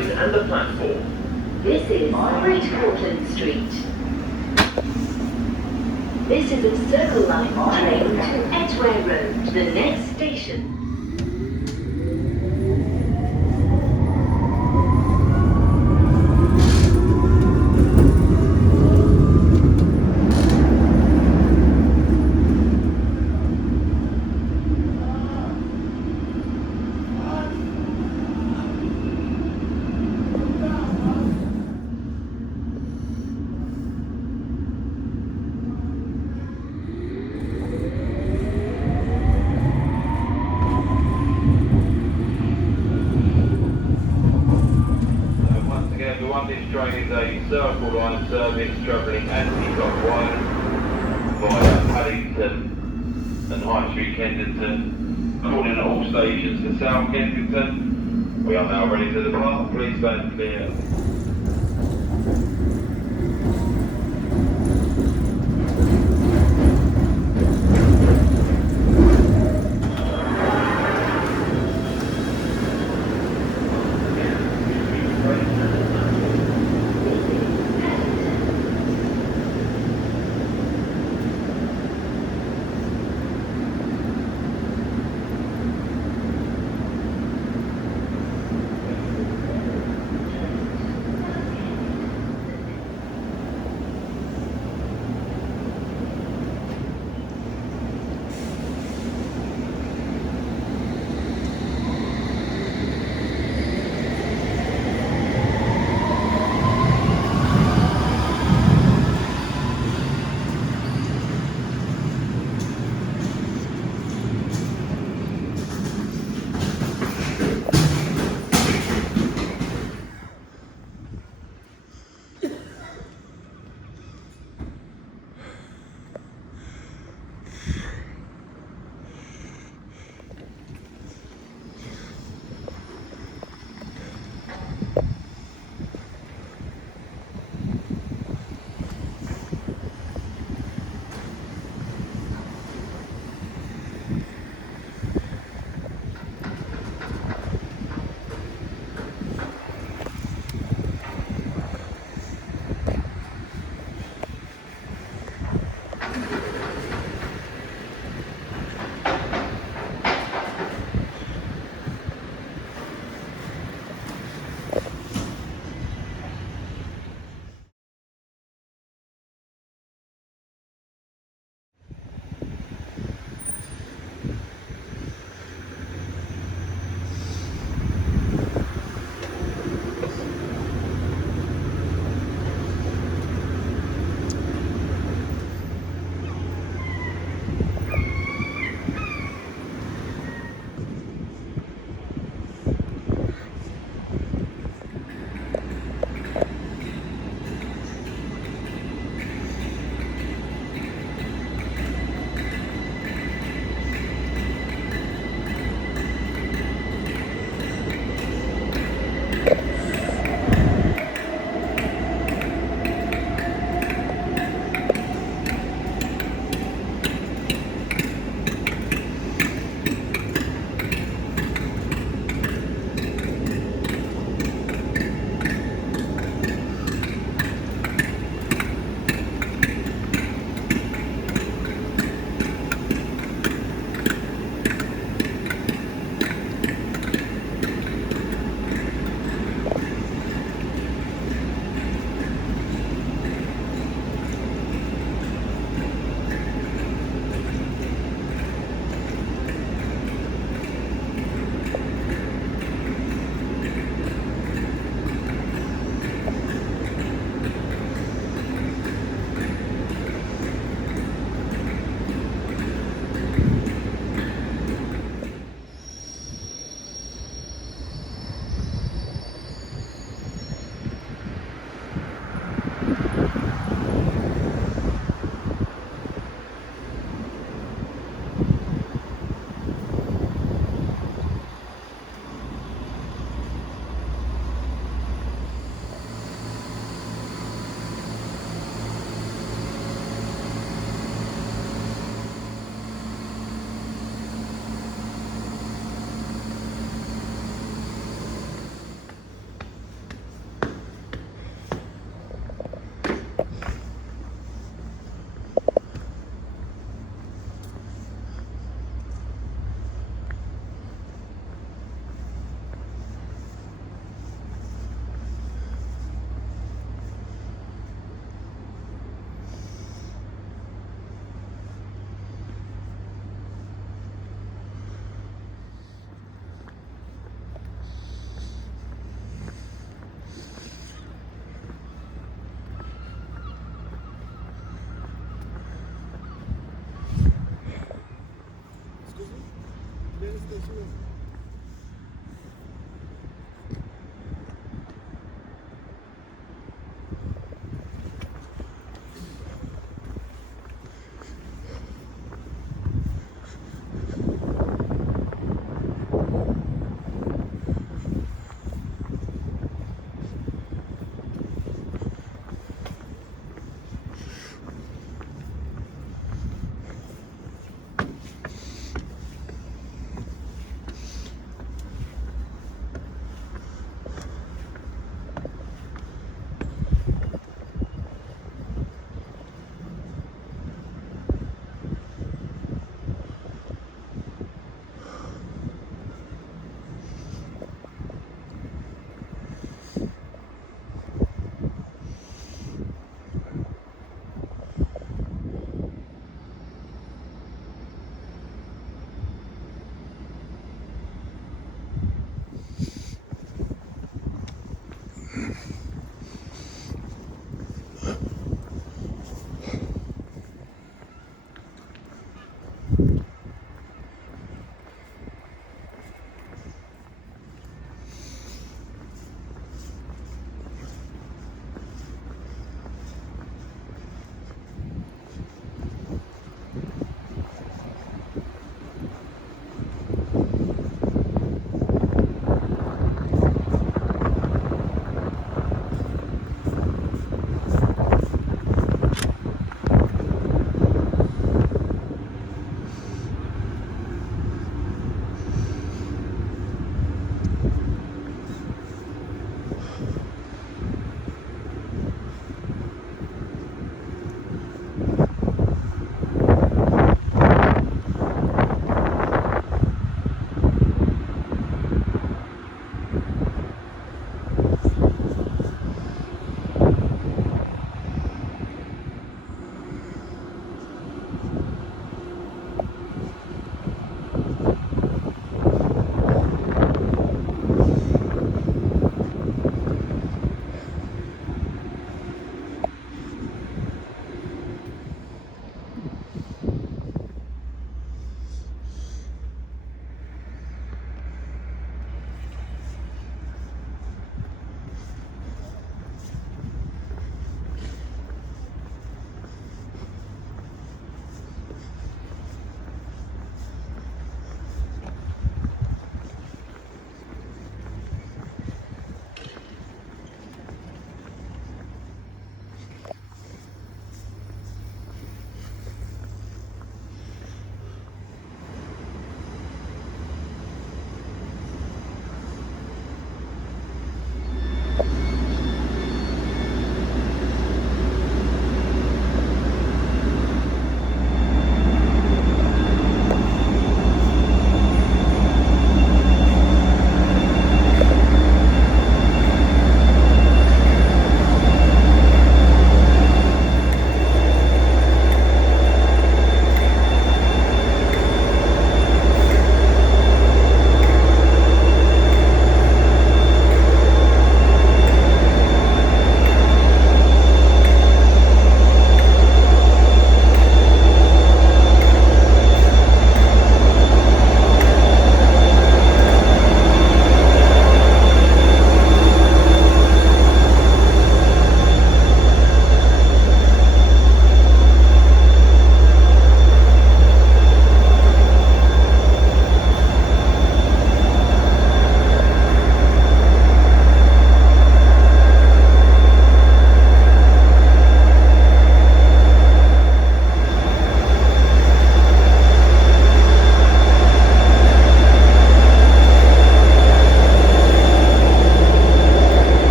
train and the platform. This is Great Portland Street. This is a Circle Line train to Edgware Road, the next station. This train is a Circle Line service travelling anti-clockwise via Paddington and High Street Kensington, calling at all stations to South Kensington. We are now ready to depart. Please stand clear.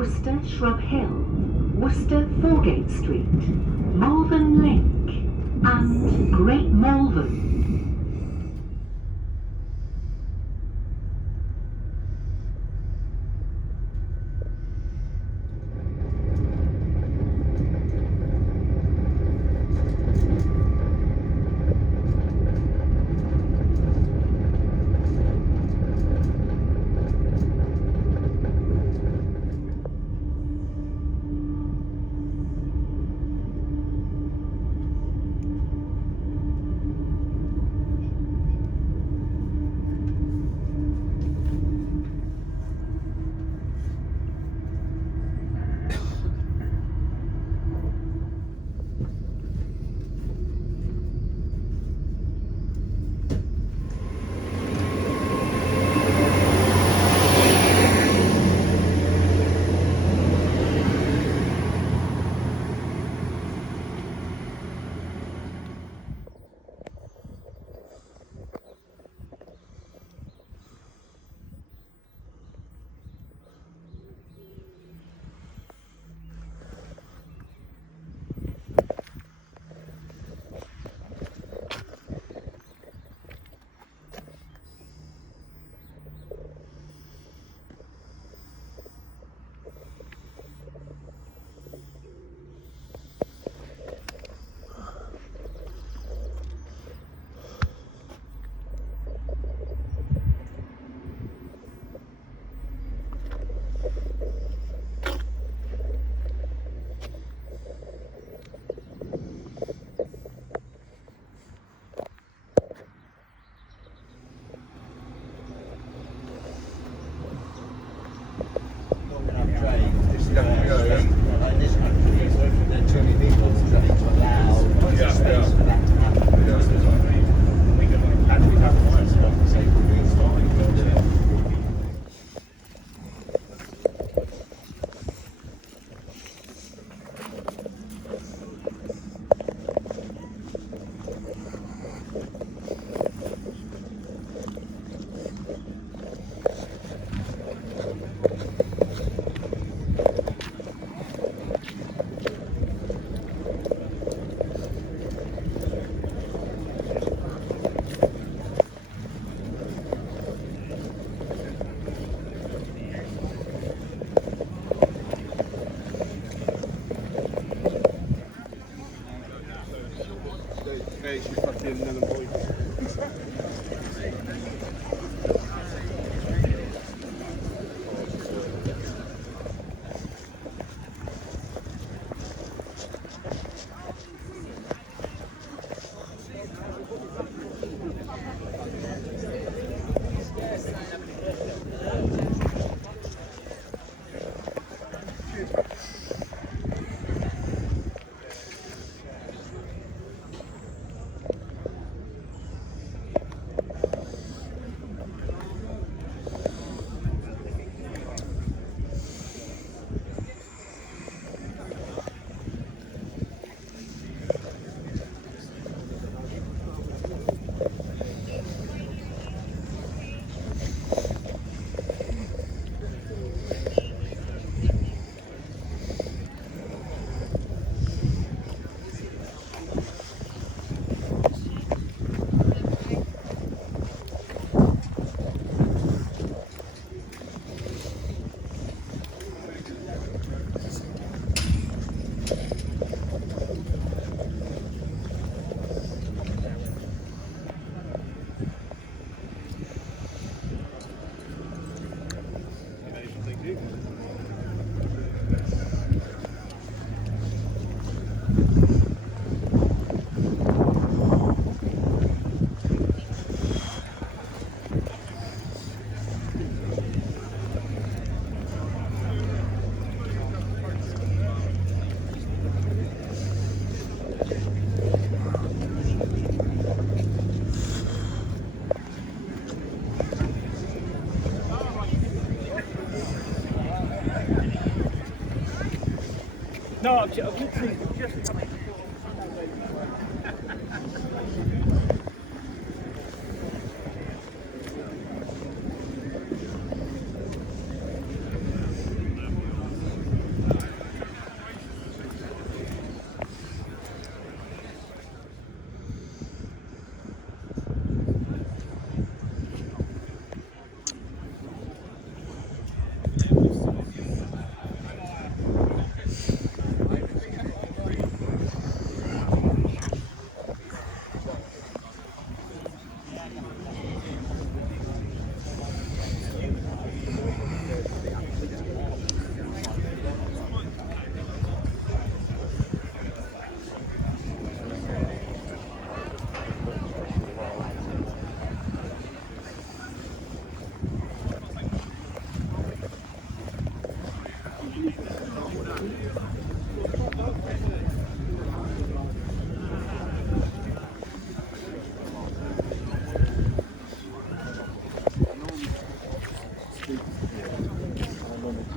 Worcester Shrub Hill, Worcester Foregate Street, Malvern Link, and Great Malvern. No, I've literally just come in.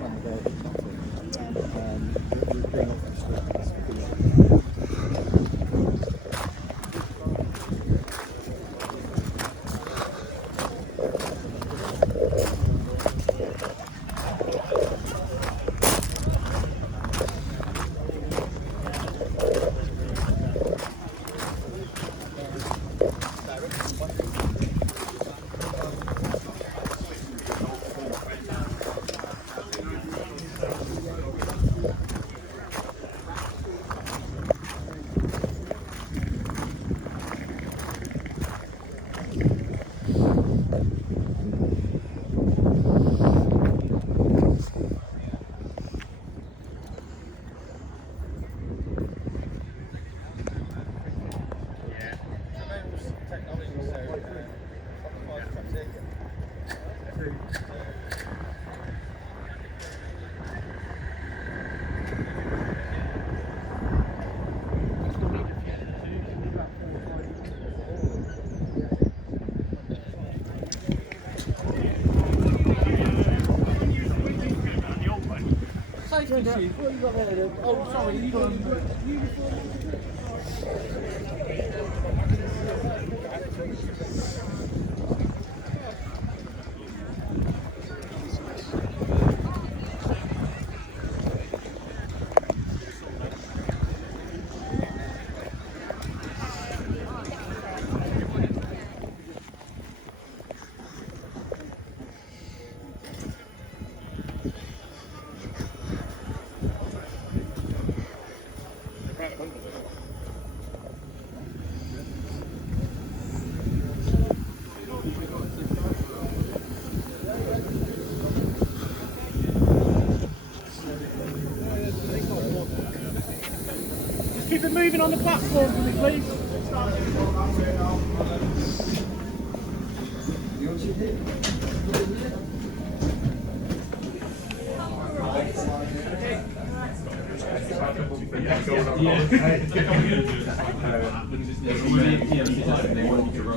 one with Hitachi. Being off the street. What you got there? Oh, sorry, you got Keep it moving on the platform for me, please.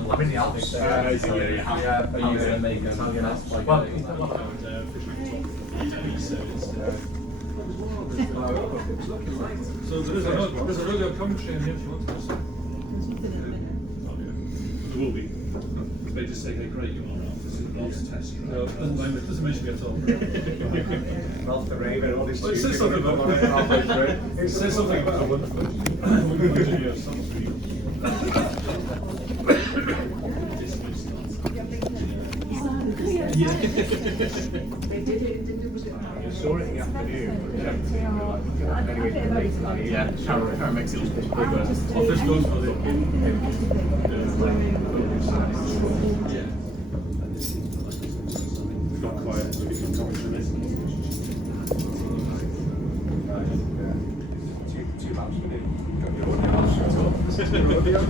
I'm in the Alps. Are you going to make So there's a radio commentary in here if you want to listen. There will be. They just say how great you are after the last test. No, it doesn't make you get old. Off the raven, all this. Well, it says something about it says something about a wonderful engineer of some sort. You saw it in the afternoon. Yeah, Karen makes it look bigger. Office goes for the We've got quiet, we can come to this. Two laps with it. Got your audio.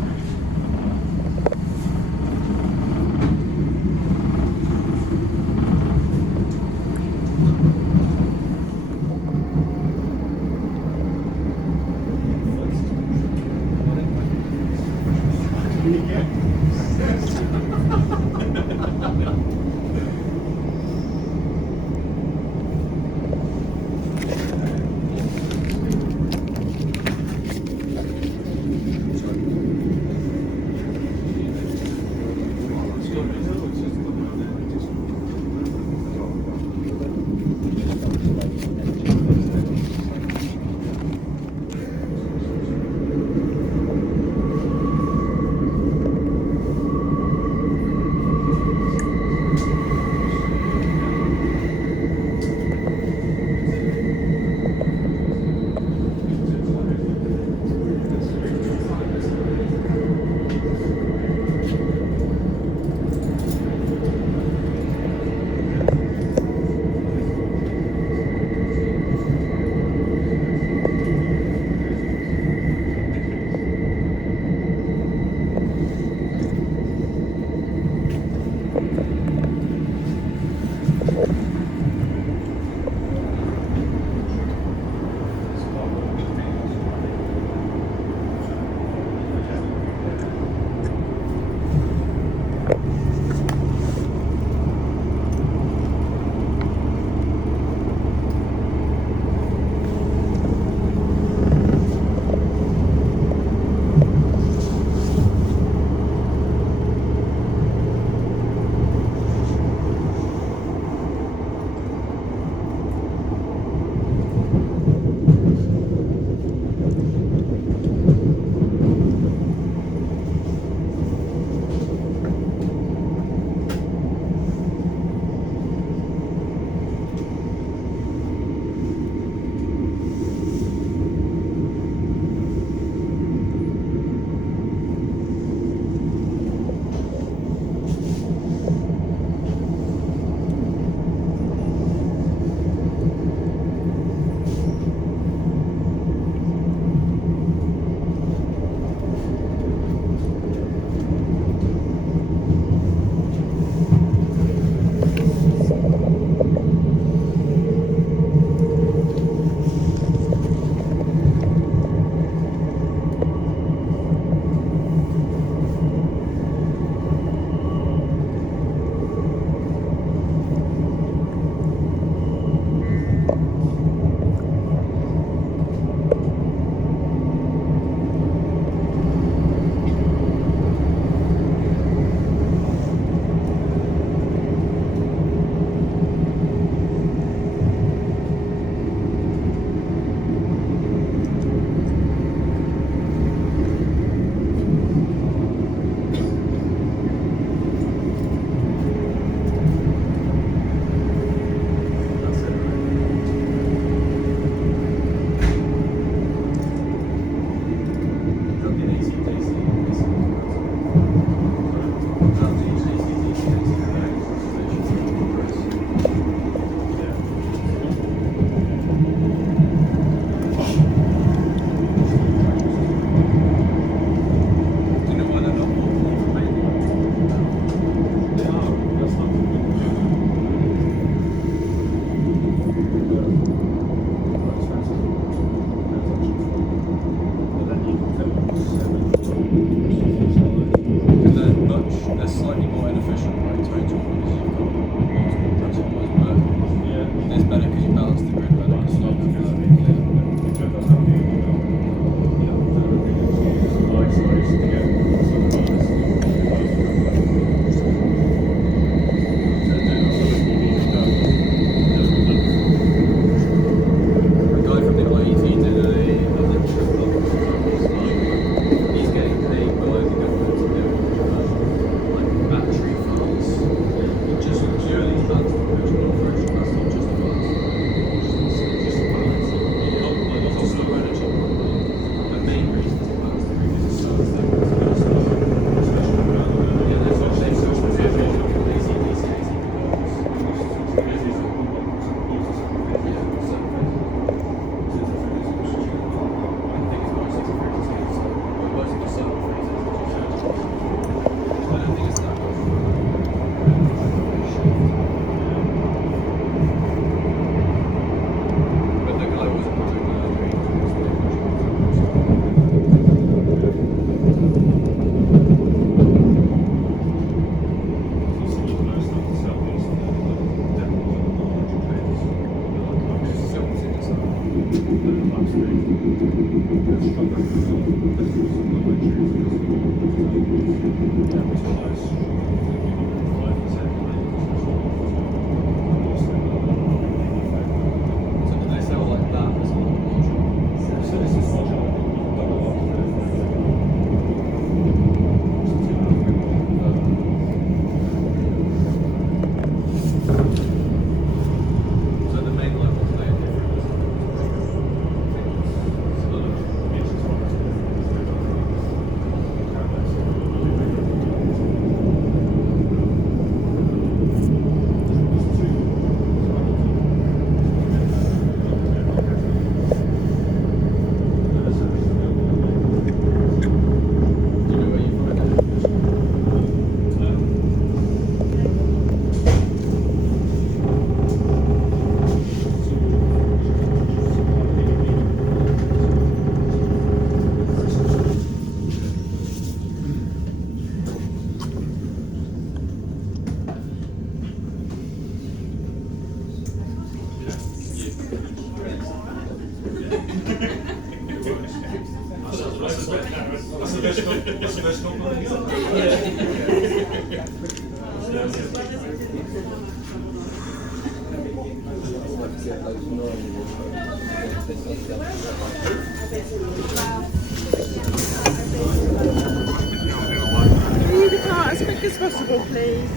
Move the car as quick as possible, please.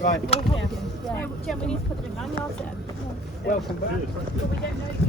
Right. Jen, we need to put the lanyards in. Welcome back. But we don't know.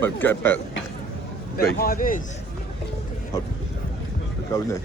Mate, get a bet. Bit of hivis. Go in there.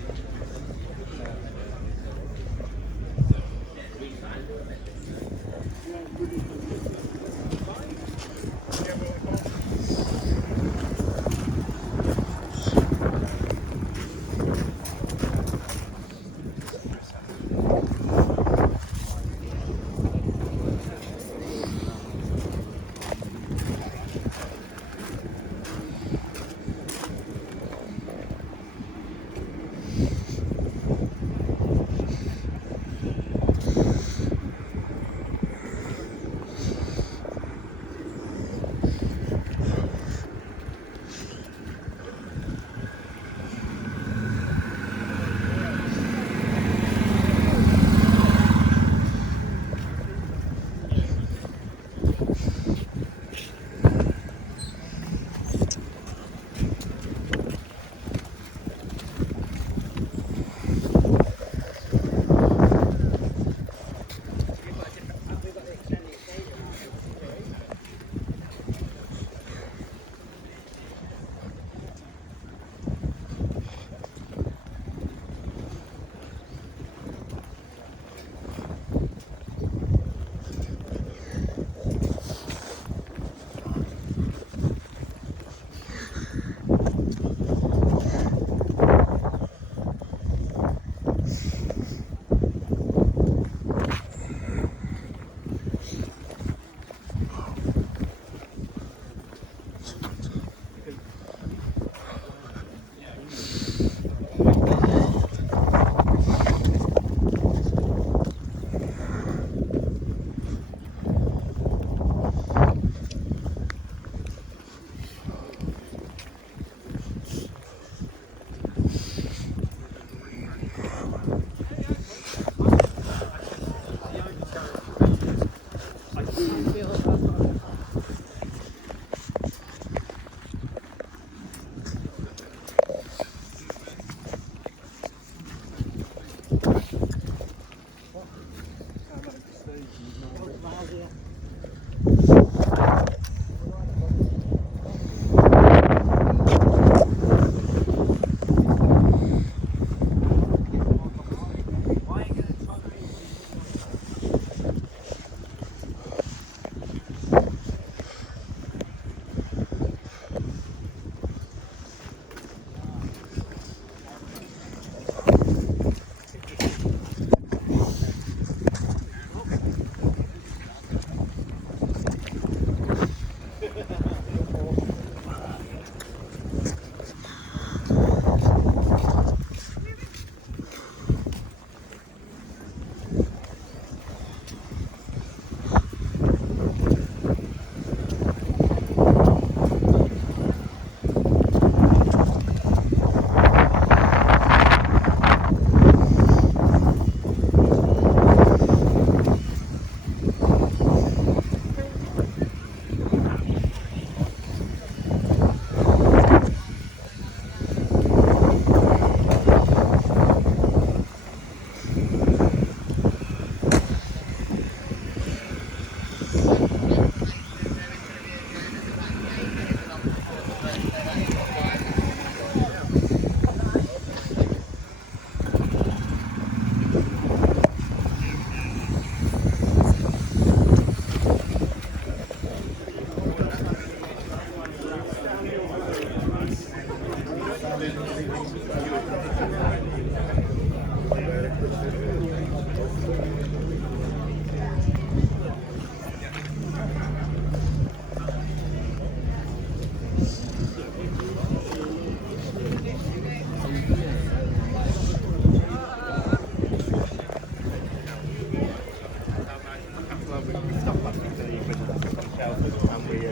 stuff plastic to the equipment that's on shelf, and we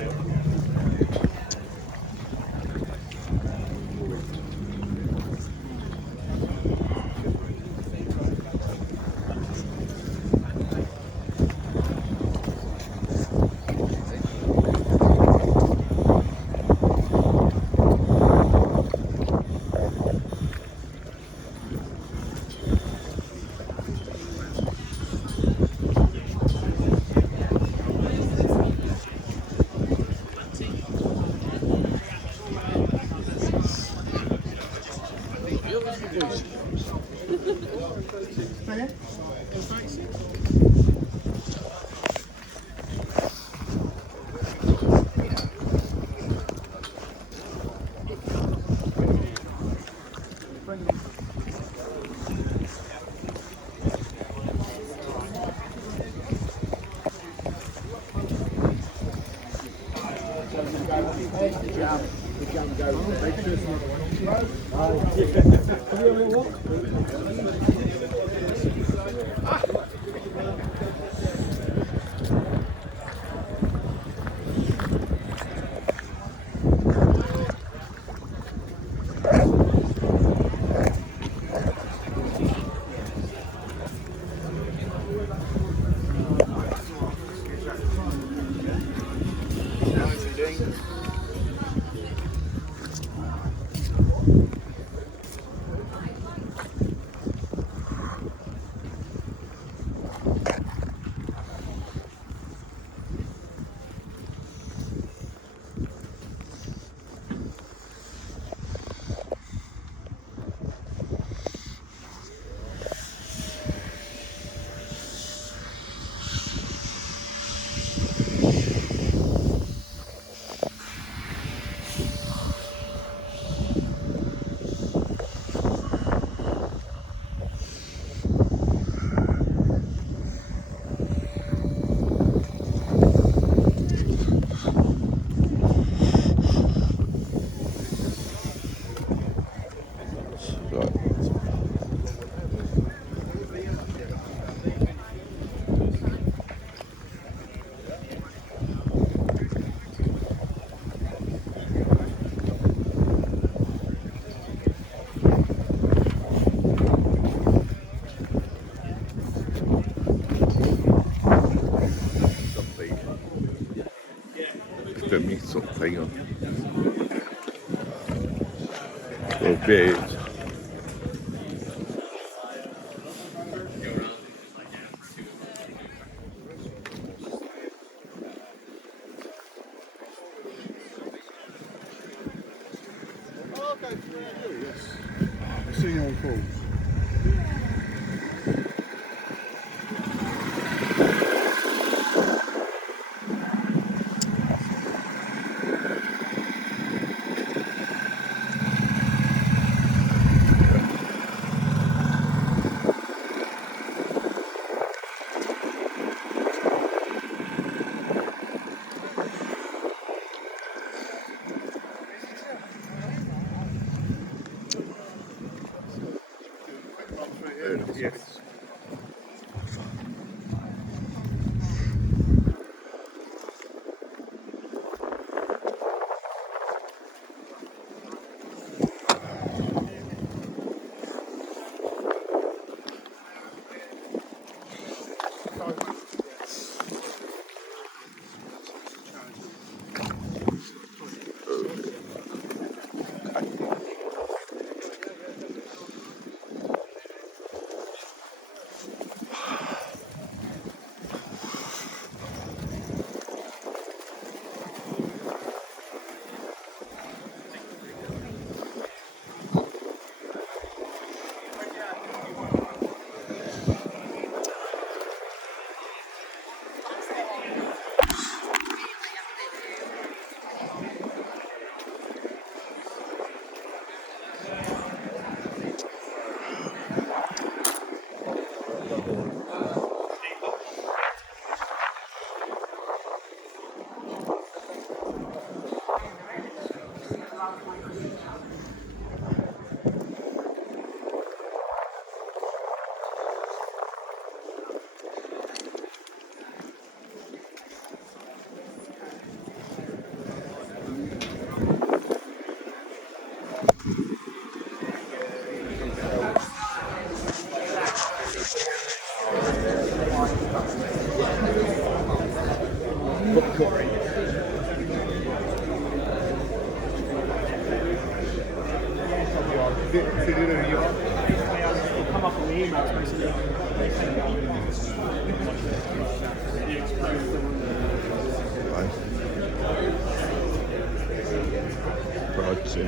Sort of thing on. Well, big. I've seen you on call. Yes. Come up on the emails basically. Right, so,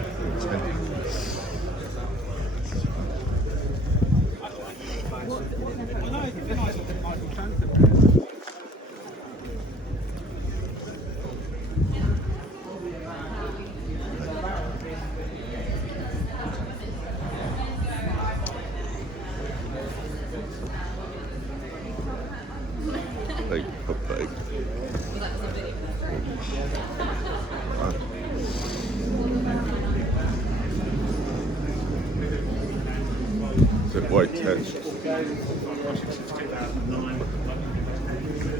big, big. Is it white test?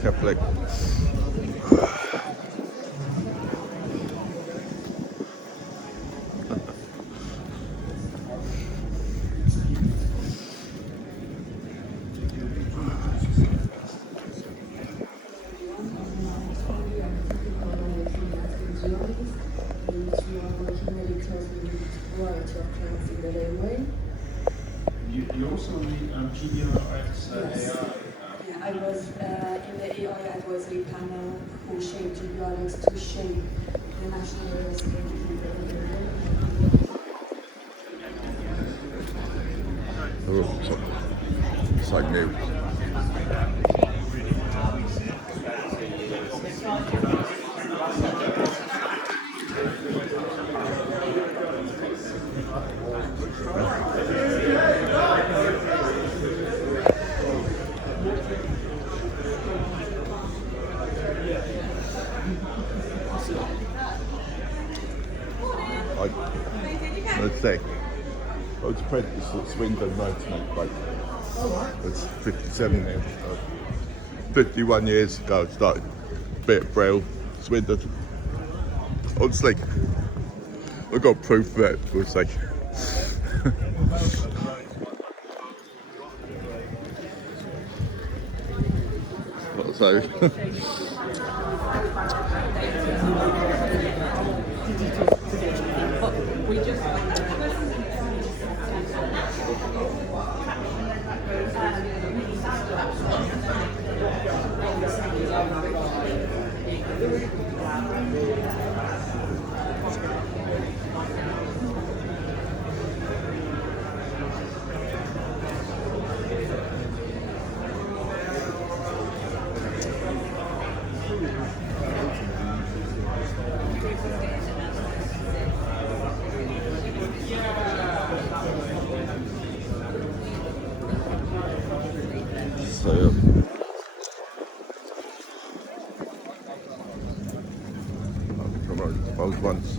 Catholic. You also need GBRX AI. Yeah, I was in the AI advisory panel who shaped GBRX to shape the national aerospace. It's like new. Let's say, I was apprentice at Swindon Motormate Bike. It's 57 now. 51 years ago, I started bit of Braille, Swindon. Honestly, I got proof of it for a second. So. Both ones.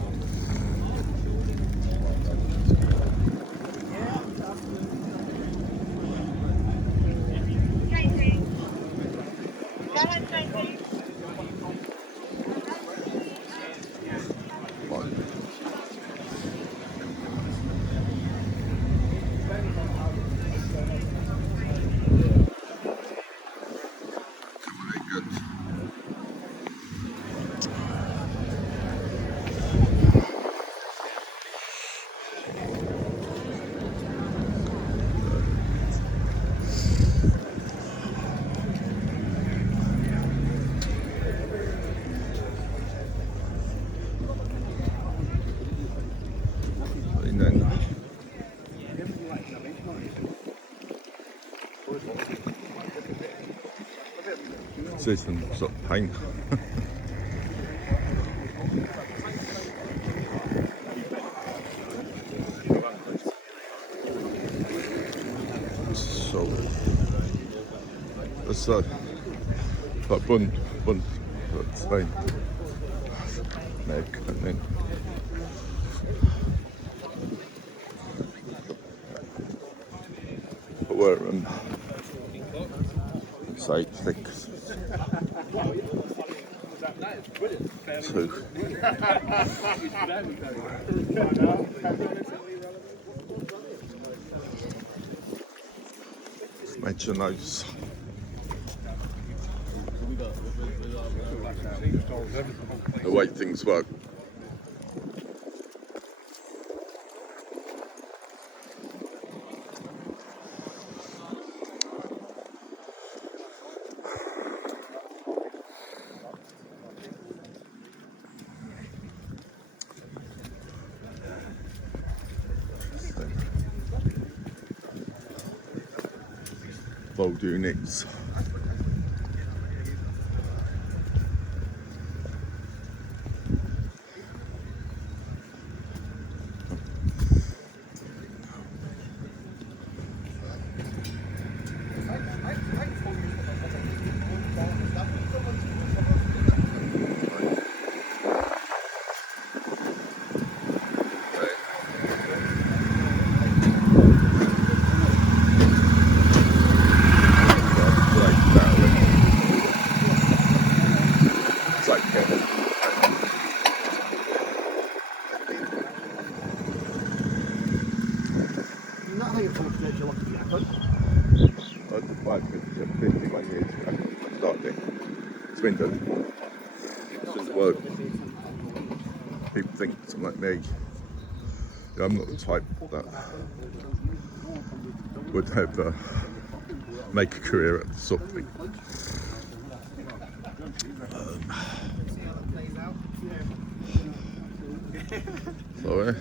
It's some sort of pain. So it's like bun, that's fine. Neck and then wear side sticks. Two. Mention those. the way things work. Fold units. People think something like me. I'm not the type that would have make a career at this sort of thing. So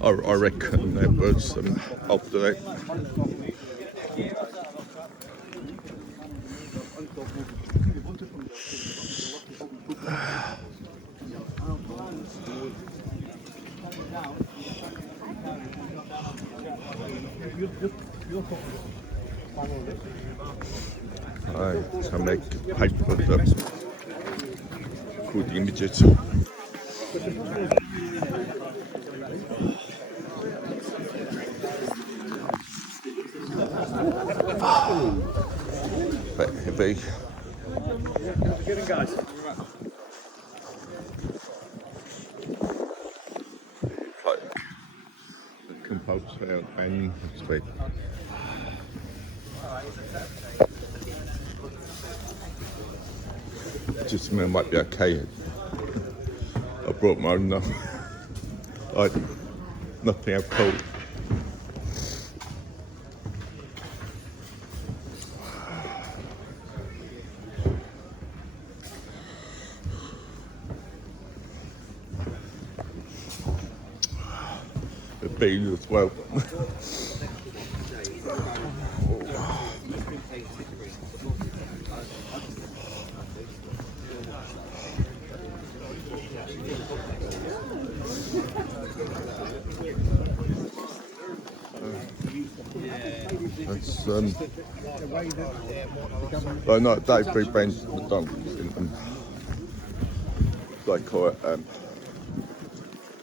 I reckon there was after that. To make paper called images. Bit heavy. Good guys. Like compulsory and speed. Just might be okay. I brought my own. Nothing I've pulled. The bean as well. That's oh no, Dave Big Ben's McDonald's. They call it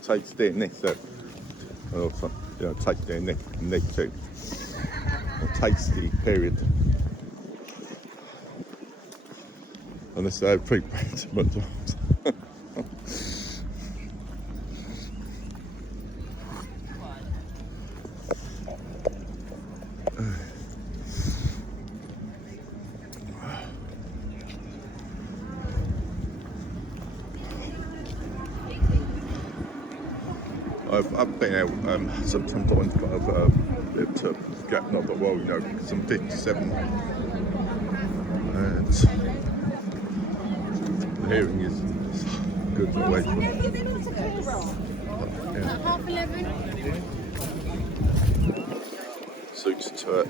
tasty next to, and also tasty next to, or tasty period. And it's Big Ben's McDonald's. I've been out sometimes I want to get another while, because I'm 57 and the hearing is good away from Half 11. suits to it.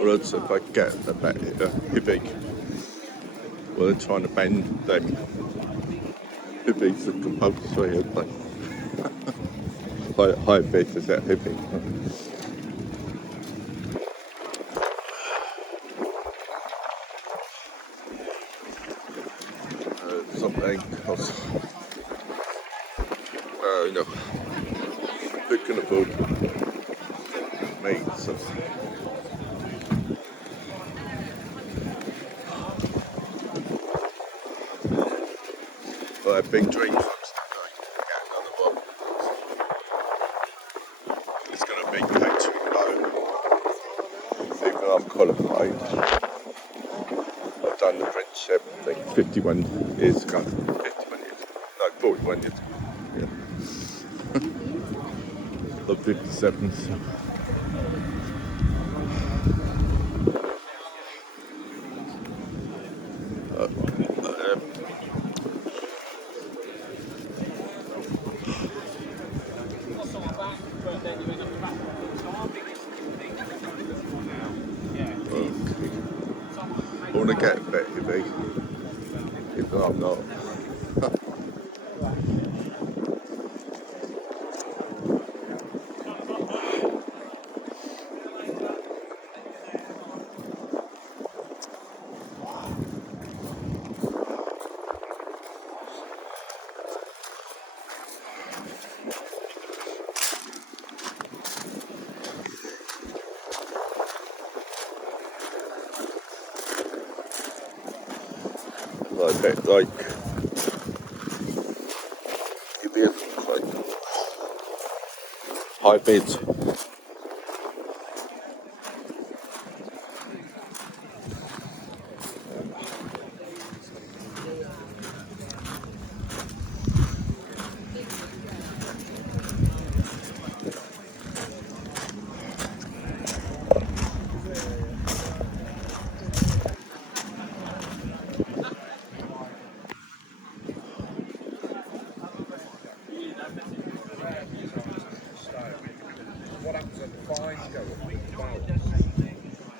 Well, if I get a bit Hivvies, well, they're trying to ban them. Hivvies are compulsory, aren't they? High bit is that Hivvies. Something else. No. They can afford meat, so. Well, a big dream from get another one. It's going to be catering home. Even though I'm qualified, I've done the apprenticeship, I think 51 years ago. 51 years ago. No, 41 years ago. Yeah. Of 57, so. I want to get a bit heavy, even though I'm not. A bit like Hivvies, like Hivvies.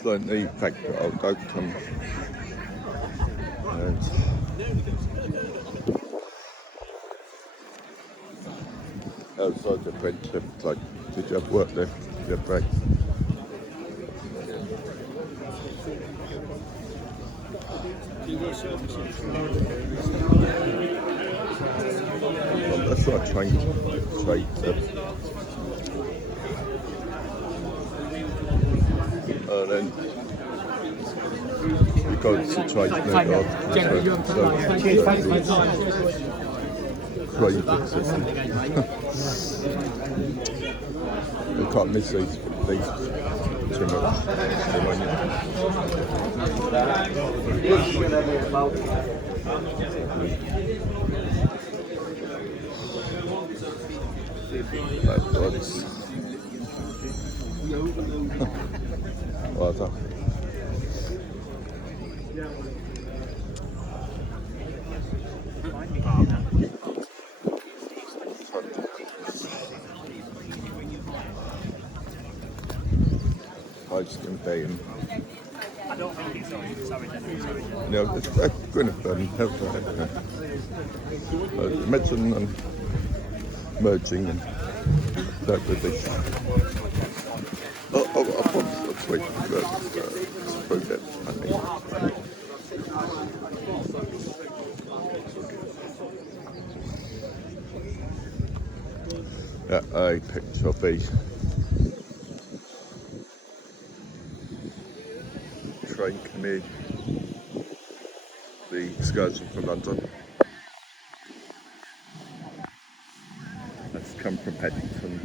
Don't need factor, I'll go come and outside the apprenticeship, like, did you have work there? Did you have breaks? Well, that's not trying to trade then we go to try to make our we can't miss these too much. Water. Hydrogen Basin. I don't think it's sorry. No, it's going to burn. Imagine merging and that would be. I'll probably wait for that project, I think. Yeah, a picture of the train coming, the excursion from London. That's come from Paddington.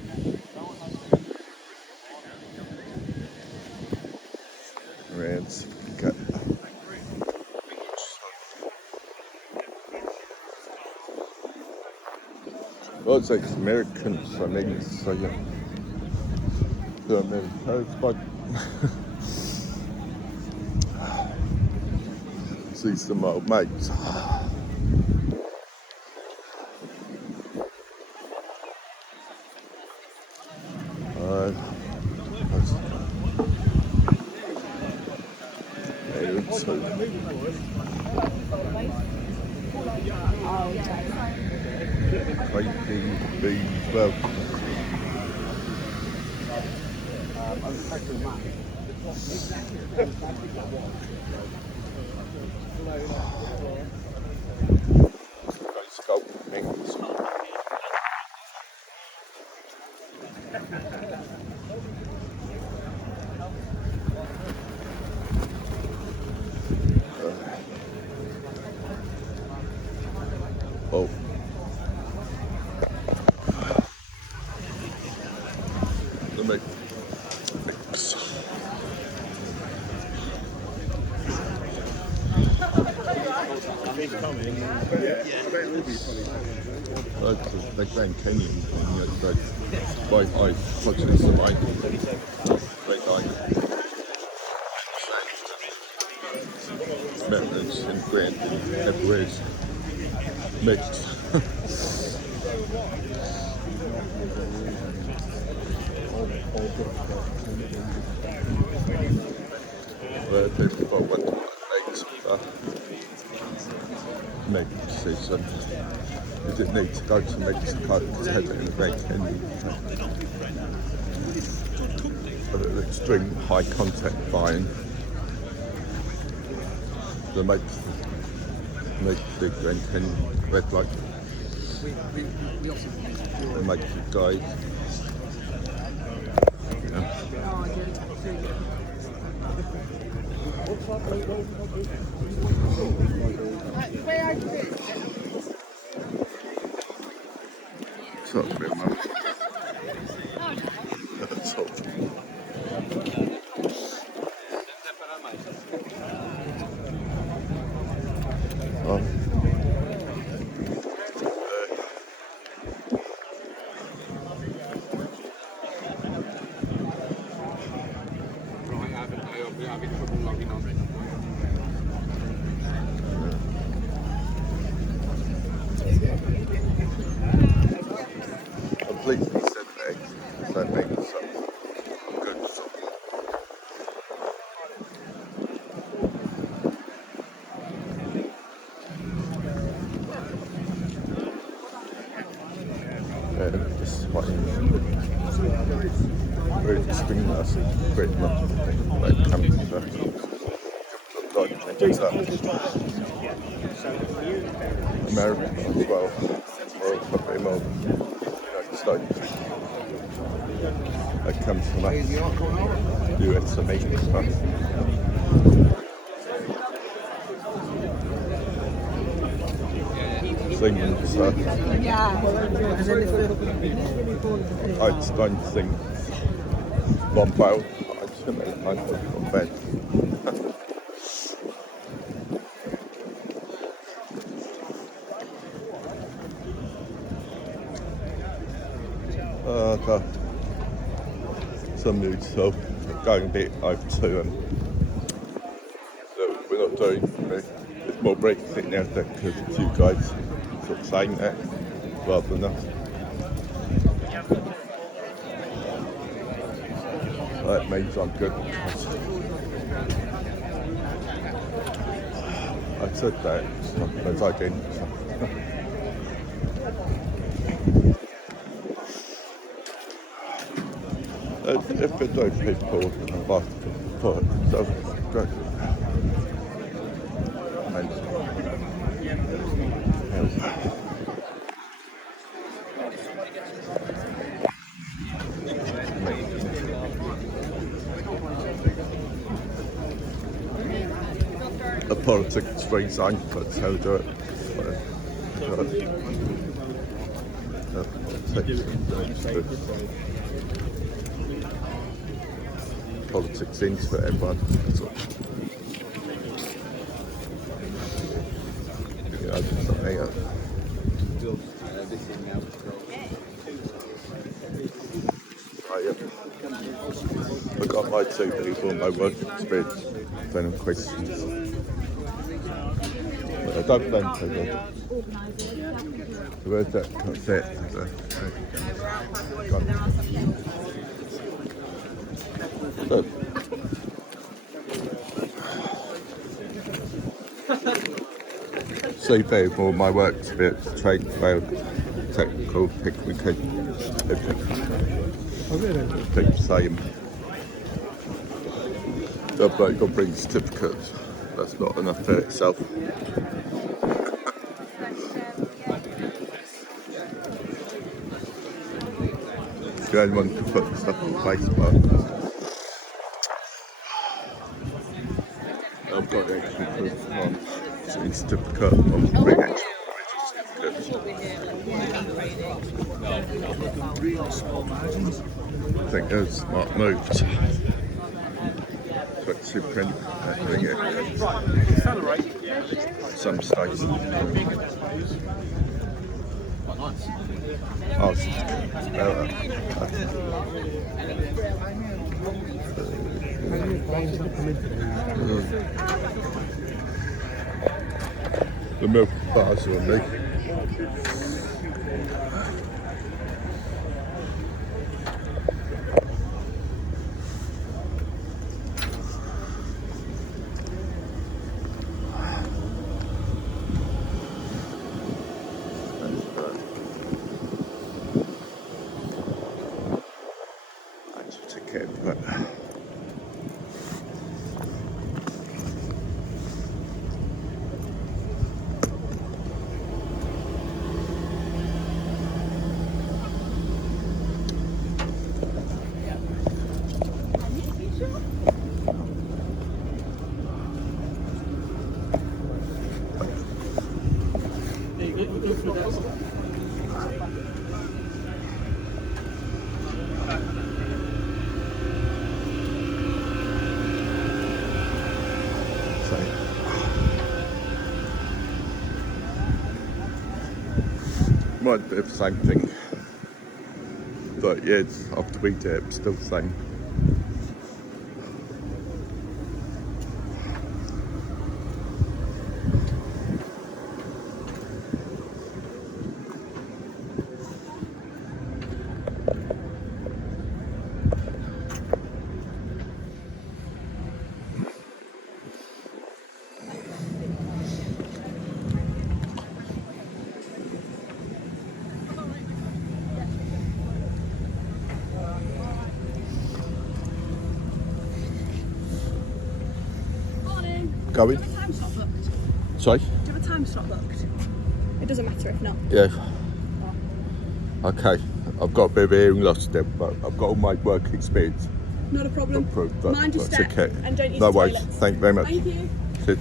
Around well, it's like Americans, I mean, so yeah. The Americans, but see some old mates. Well, Oh. Let me mix. They're saying Kenyan, quite high, fortunately some high. Very high. Methods and grand everywhere's mixed. Well, they've got one make decision. We didn't need to go to Mexico because it had an event in extreme high contact buying. The make the Grand Canyon red light. They make the guide. Yeah. So, that's all. Completely said that, so it makes some good stuff. Just quite very extreme last great much like coming to the American as well, or probably Malvern, United States. That comes from us, US amazing stuff. Singing stuff. I don't sing one bow. I just make my on bed. Some mood, so going a bit over to so we're not doing it's more breaking now because it's you guys sort of saying that rather than us. That means I'm good. I said that, but I didn't. If we do people like for it, so great. A politics free zone, that's how we do it. Politics in for everyone. I've got my two people in my work experience, then questions. But I don't plan to do. Where's that concept? Look. So people, my work experience, trade, rail, technical, technical, everything. Keep the same. But you've got to bring certificates. That's not enough for itself. The only one can put stuff in place, but I've got the actual proof on certificate. I'll bring actual certificate. I think there's not moved. But super some station. Oh, the milk bars are on me. Might be the same thing. 30 years after we did it, still the same. Going? Do you have a time slot booked? Sorry? Do you have a time slot booked? It doesn't matter if not. Yeah. Okay. I've got a bit of hearing loss still, but I've got all my work experience. Not a problem. Approved, but Mind your that's step okay. and don't use No the worries. toilets. Thank you very much. Thank you. Cheers.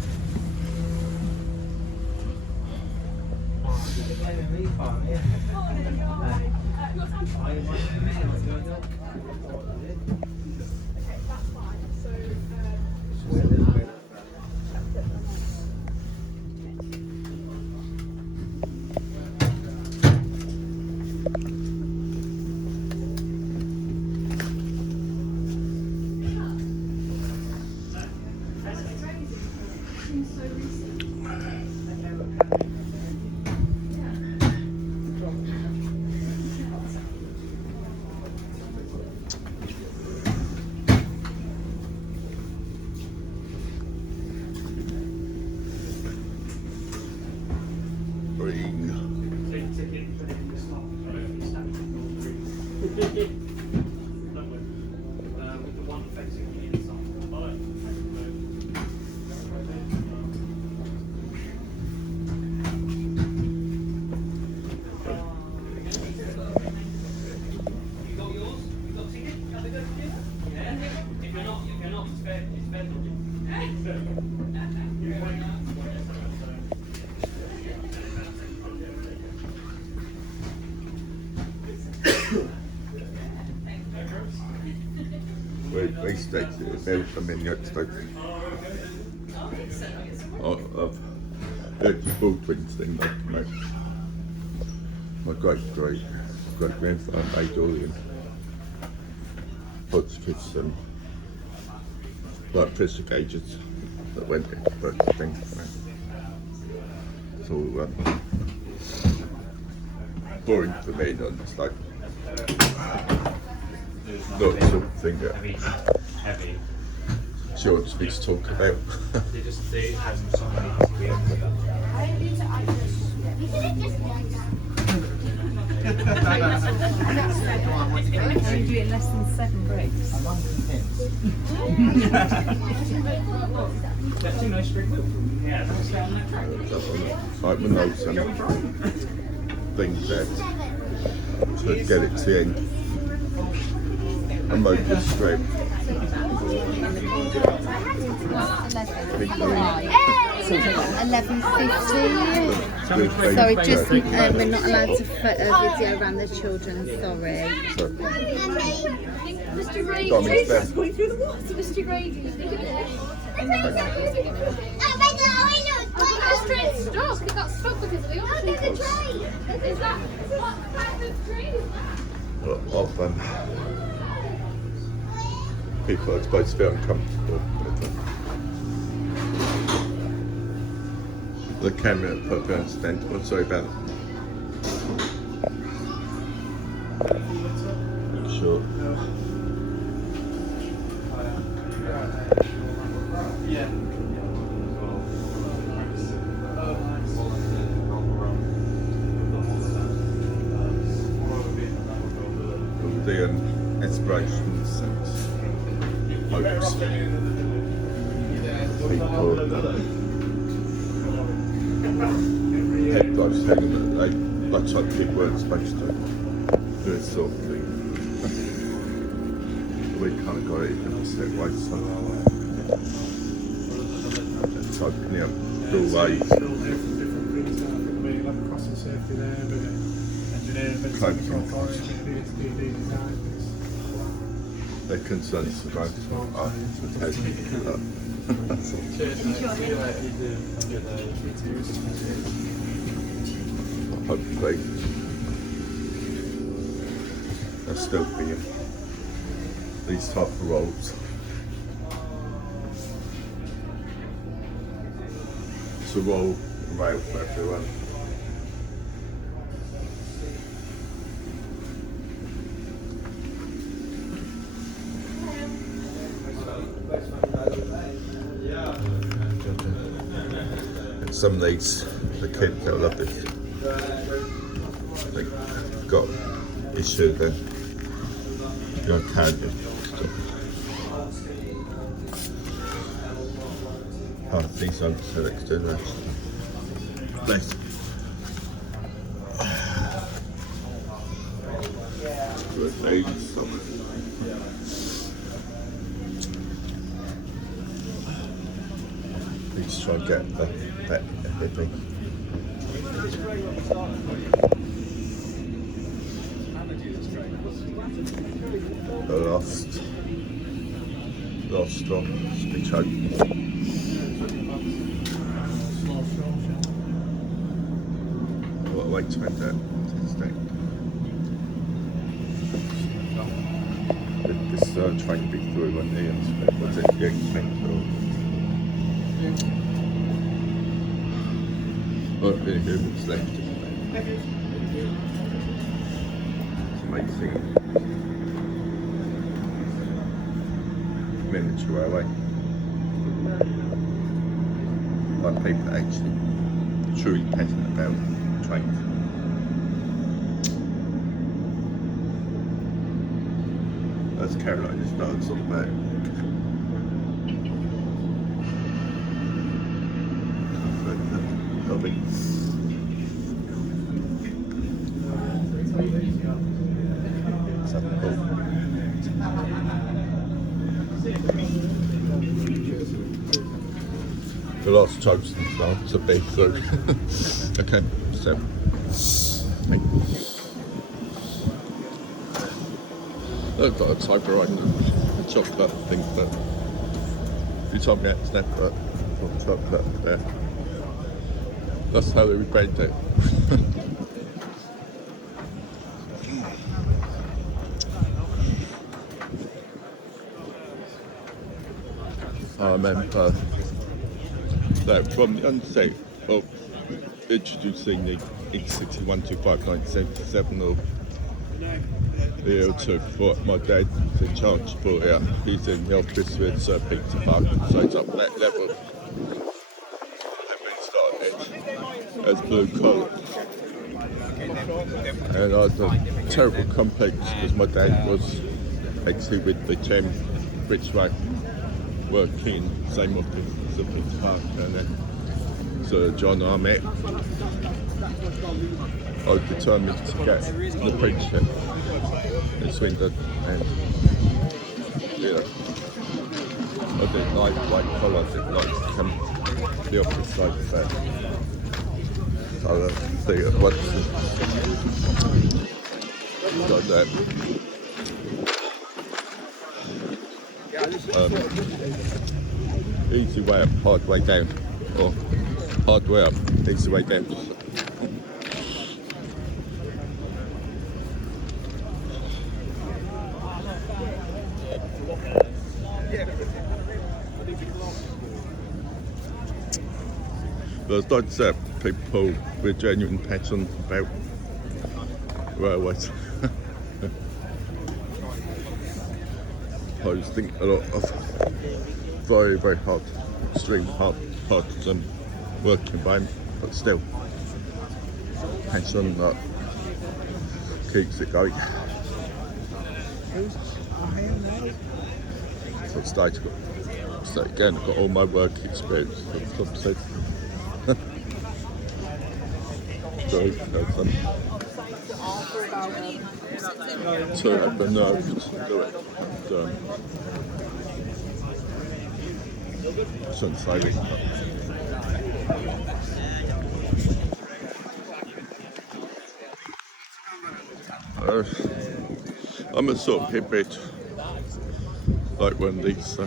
We stayed at the build them in the Stoke. I've heard the bull twins thing, my great grandfather made all the Hotspits and like pressure gauges that went into the thing. It's all boring for me, not just like not the sort of thing that she wants me to talk about. You do it in less than 7 breaks. That's too nice for a yeah, Like when those things there to get it to the end. And mode this straight. 11:50. Sorry, just we're not allowed to put a video around the children. Sorry. Mr. Grady. Got me spare. Going through the water. Mr. Grady. Look at this. It's train stuck. It got stuck because of the ocean. Is that what kind of train is that? Often people are supposed to be uncomfortable with the camera put behind stand. Oh, sorry about that. Sure. Yeah. The aspirations and hopes people head dives thing that that's like people weren't supposed to do this sort of thing. We kind of got it in a set way, so it's opening up doorways. Crossing safety there, but Their concerns about hopefully there'll still be these type of roles. It's a role rail for everyone. Some of these, the kids, they'll love this. They've got issue then. You can't do stuff. Oh, these aren't selected actually. Bless. Good ladies, somewhere. Please try and get that heavy. The last stop, speech open. What a way to end that today. This train big through one day and was it the expensive? But really what's left. It's amazing. Miniature railway. Like people that actually truly passionate about trains. That's Caroline, it's not all about. The last toast now to be through. Okay, so I've got a typewriter chocolate thing that you told me it's never chocolate there. That's how they repaint it. I remember that from the onset of introducing the E-City 125/1977 or the L2, what my dad was in charge for it. He's in the office with Sir Peter Parker, so it's up that level. As blue collar, and I had a terrible complex because my dad was actually with the Bridgeway working same office as Peter Parker, and then Sir John I met. I was determined to get an apprenticeship in Swindon, and I didn't like white collar, I didn't like the opposite side of that. So see it once. Got that. Easy way up, hard way down, or hard way up, easy way down. There's lots of people with genuine passion about railways. Posting a lot of very, very hard, extreme hard work environment, but still passion that keeps it going. So it's starting to so again, I've got all my work experience from subsea. So to have the nerve to do it. I shouldn't say this. I'm a sort of hippie, like one of these.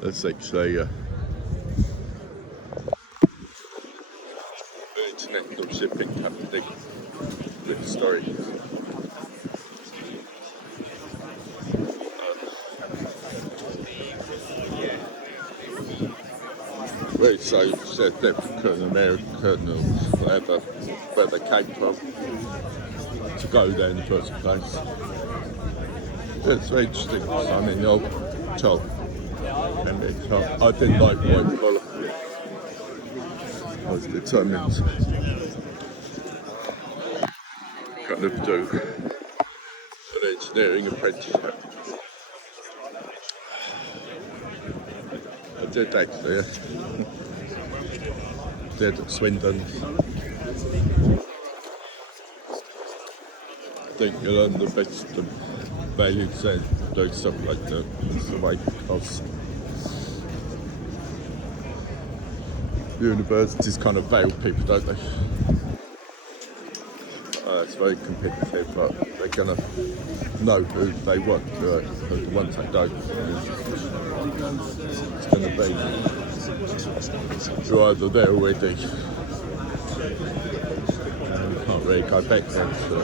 That's actually international shipping company. Big story. Very so said that because American or whatever, where they came from, to go there in the first place. It's very interesting. I mean, the old job. And I didn't like white collar. I was determined to kind of do an engineering apprenticeship. I did actually. Did at Swindon. I think you learn the best values and do stuff like that. It's the way because universities kind of veil people, don't they? It's very competitive, but they're going to know who they want, who the ones they don't. It's going to be you're either there already. You can't really go back then. So.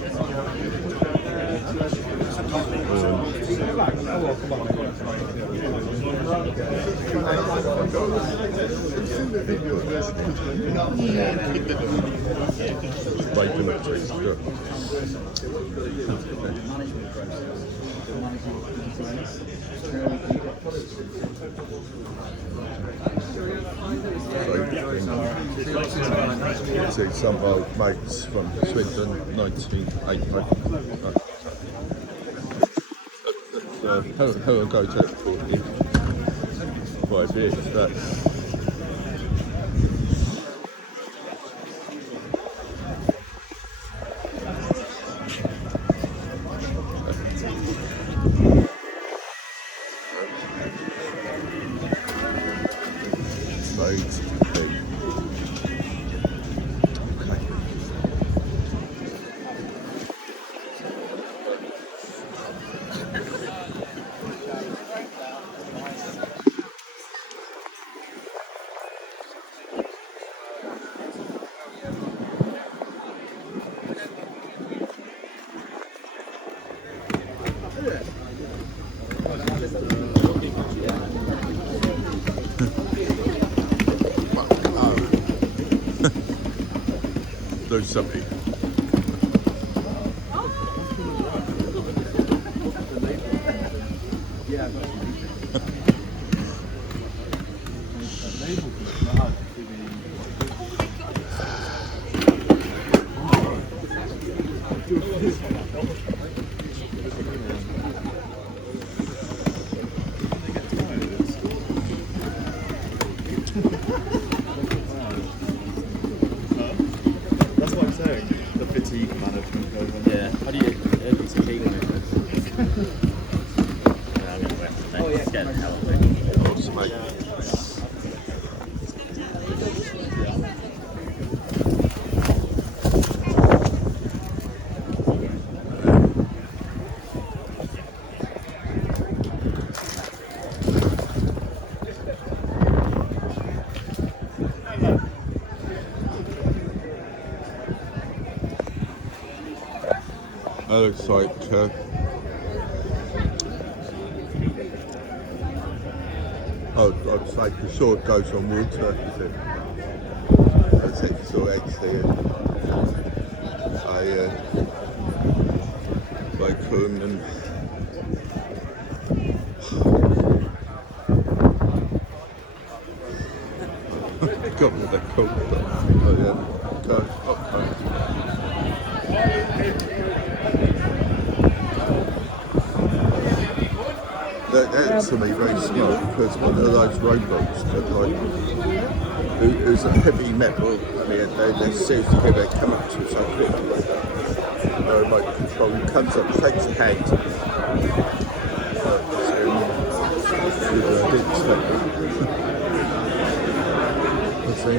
See some old mates from Swindon, 1980. How I go to it for 5 years. Do something. looks like I'd say for sure it goes on water. That's it, so actually locum and got what they're called. Oh yeah, go up. That's to me very smart because one of those robots that like who's a heavy metal, I mean they're seriously here, they come up to so quick. Remote control, he comes up, shakes your hand. Let's see.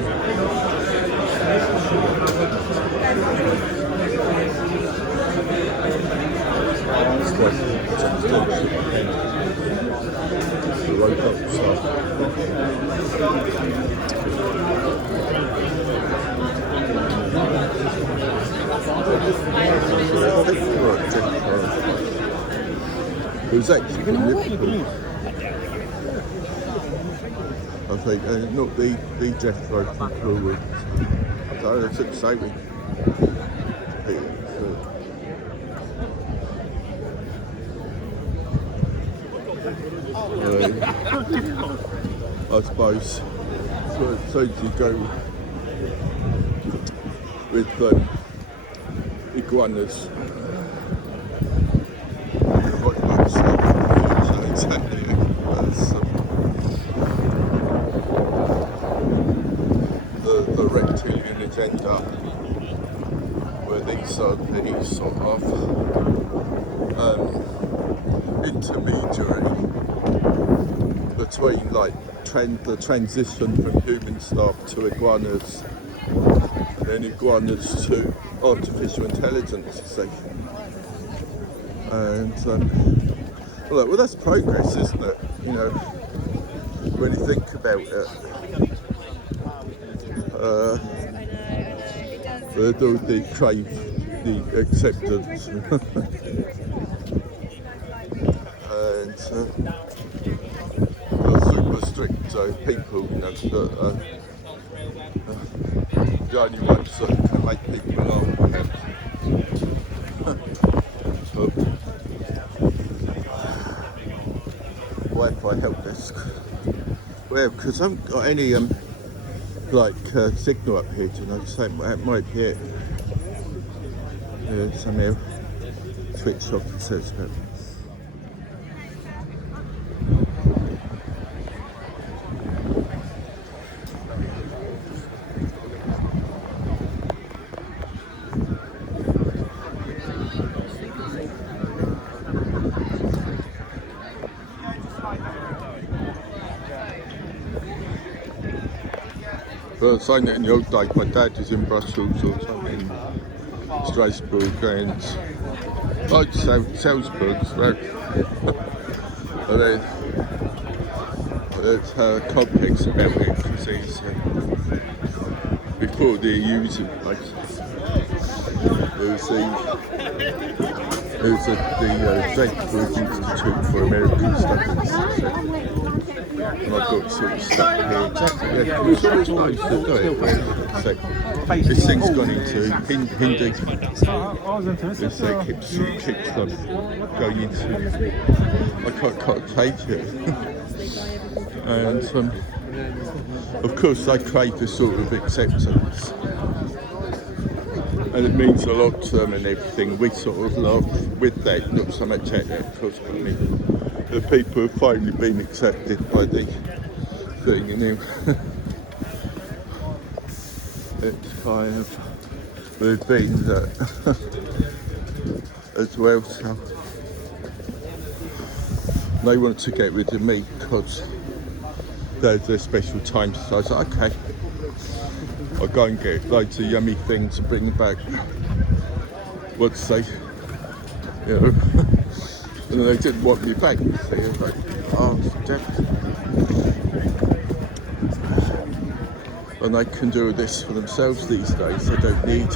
The robot stuff. It was actually Liverpool. I think, not the death row from Coolwood. So that's exciting. I suppose so you go with iguanas. Exactly. The reptilian agenda, where these are the sort of intermediary between like the transition from human stuff to iguanas, and then iguanas to artificial intelligence, see. And well, that's progress, isn't it? You know, when you think about it. They crave the acceptance. And super strict people, you know, that the only ones that can make people laugh. Wi-Fi help desk. Well, because I haven't got any signal up here to know, so it might be it. Somehow switch off, it says that. But I saying that in the old days, my dad was in Brussels or something, Strasbourg, and Salzburg, right? But there's complex about it because he's before the EMUs in place. There's the Zedford Institute for American Studies. And I've got sort of stuck here exactly. Yeah, we're supposed to do it. So this thing's gone into Hindi. This keeps them going into. I can't take it. And of course they crave this sort of acceptance. And it means a lot to them and everything. We sort of love with that, not so much at that, of course, but I mean, the people have finally been accepted by the thing, and then it's kind of, there's been that as well, so they wanted to get rid of me because there's a special time, so I was like, okay, I'll go and get loads of yummy things and bring back what's they, you know. And they didn't want me back, so I was like, oh, definitely. And they can do this for themselves these days. They don't need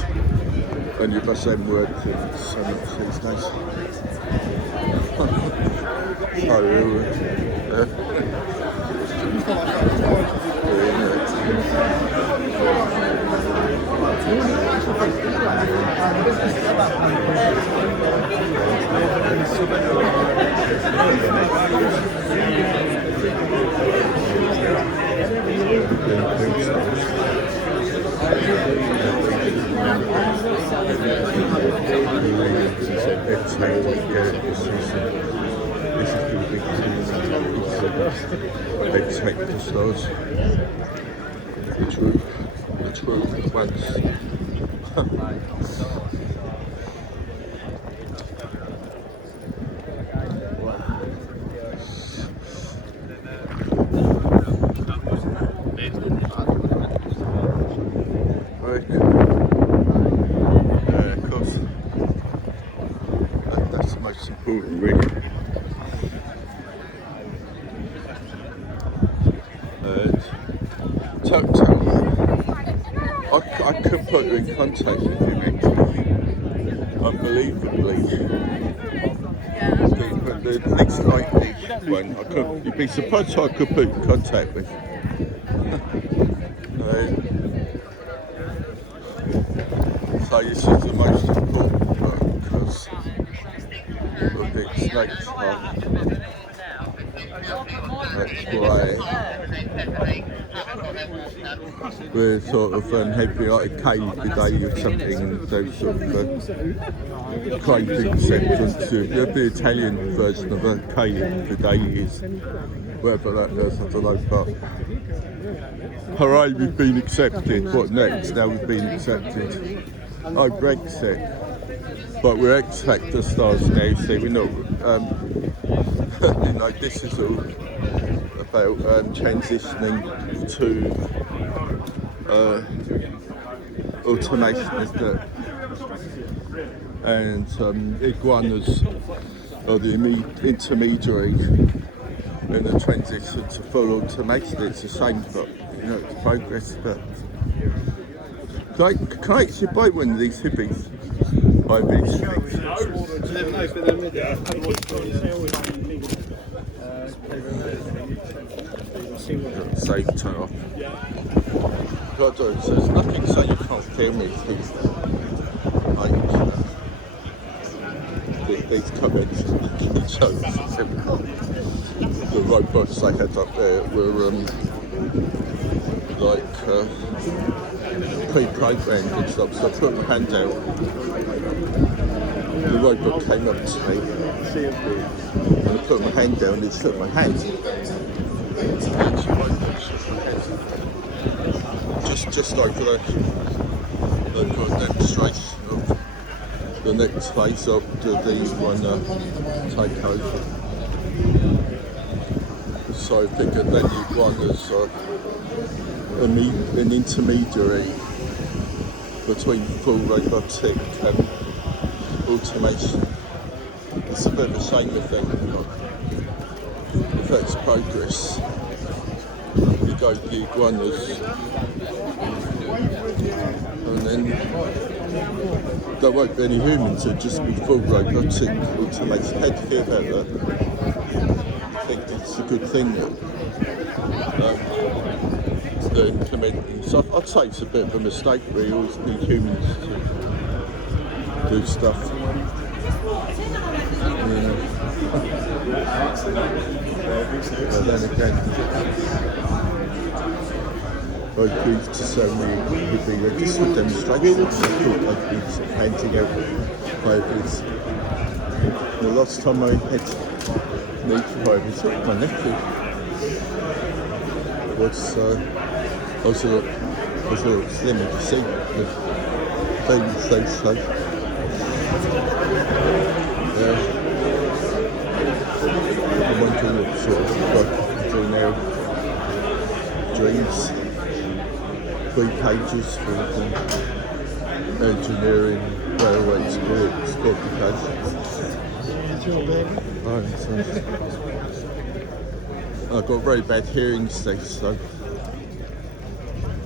And you must then work so much these days. Oh, really? Expect the stars. The true ones. Of course. That's the most important, really. I could put you in contact with him actually, unbelievably. But the next likely one, you'd be surprised who I could put you in contact with. So this is the most important one because the big snakes are. That's why we're sort of having like a cave today or something, and those sort of cave acceptance. The Italian version of a cave today is whatever that is, I don't know, but hooray, we've been accepted. What next? Now we've been accepted. Oh, Brexit. But we're ex-factor stars now, see, we're not, you know, this is all about transitioning to automation, isn't it? And iguanas are the intermediary in the transition to full automation. It's a shame, but you know, it's progress. But can I actually buy one of these hippies? Buy these things. Save turn off. God, there's nothing so you can't film these things. Like these comments and shows. The robots they had up there were like pre-programmed and stuff. So I put my hand out. The robot came up to me and I put my hand down and it shook my hand. Just like a demonstration of the next phase of the one take over. So I figured that iguanas are an intermediary between full robotic and automation. It's a bit of a shame, I think, if that's progress. You go to the iguanas and then there won't be any humans, it'll just be full robotic automation. How do you feel about that? I think it's a good thing that they're implementing. So I'd say it's a bit of a mistake, we always need humans to do stuff. But then again, I agreed to so many would be registered demonstrations. I thought I'd be handing out favours. The last time I had need for favours, my nephew was a little slim to see the things they say. I'm wondering what sort of work I can do now. Dreams. 3 pages for the engineering railway experience qualifications. I've got very bad hearing state, so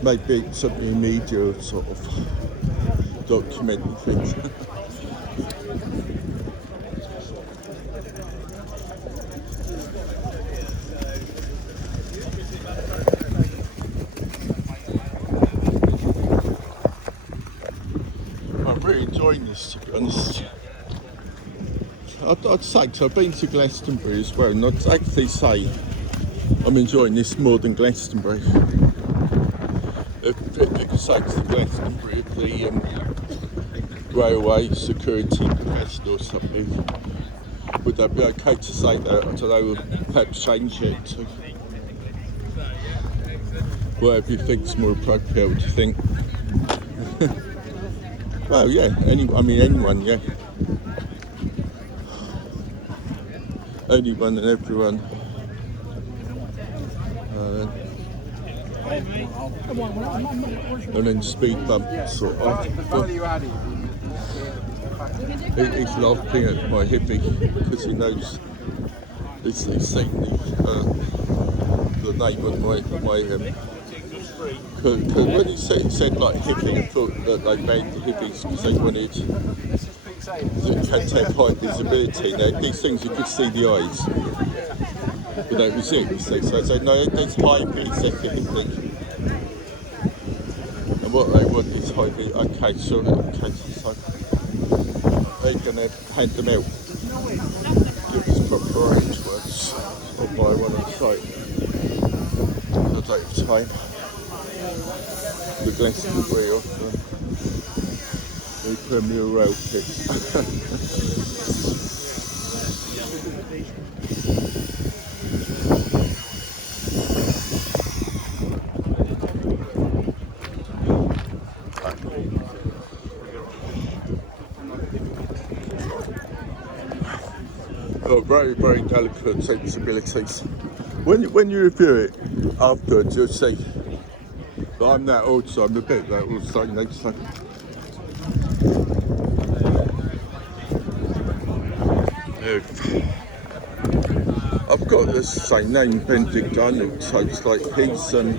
maybe something in media sort of documenting things. I'm really enjoying this, to be honest. I'd say so. I've been to Glastonbury as well, and I'd actually say I'm enjoying this more than Glastonbury. If you could say to Glastonbury, if the railway security professional or something, would that be okay to say that? I don't know, perhaps change it to whatever you think's more appropriate, would you think? Well, yeah, anyone, yeah. Anyone and everyone. And then speed bumps sort of. He's laughing at my hippie because he knows he's seen the name of my cause when he said like hippie, I thought that they banned the hippies because they wanted to have high visibility. Now these things you could see the eyes, but that was it. So I said no, there's high vis, that's the hippie. And what they want is high vis. Okay, sure. Okay, so they're gonna hand them out. Give us proper orange words. I'll buy one on site. I'll take the time. The Glastonbury of the Premier Rail kit. Oh, very, very delicate sensibilities. When you review it afterwards, you'll see. I'm that old, so I'm a bit that old, so next time. I've got the same name, Benedict Arnold, so it's like he's the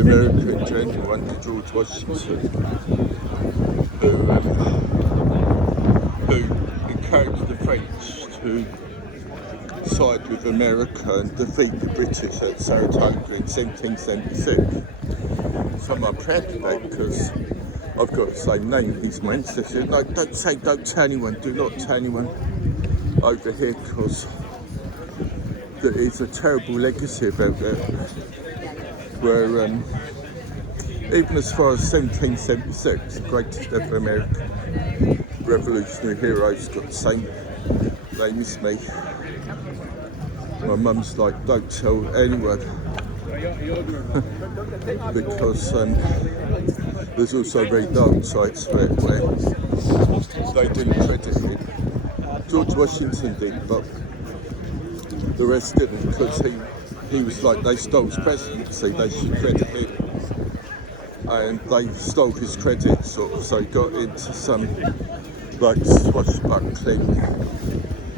American general under George Washington, who encouraged the French to side with America and defeat the British at Saratoga in 1776. So I'm proud of that because I've got the same name. He's my ancestor. No, don't tell anyone, do not tell anyone over here because there is a terrible legacy about that. Where even as far as 1776, the greatest ever American revolutionary hero's got the same name as me. My mum's like, don't tell anyone because there's also very dark sides to it where they didn't credit him. George Washington did, but the rest didn't because he was like, they stole his presidency, they should credit him. And they stole his credit sort of, so he got into some like swashbuckling.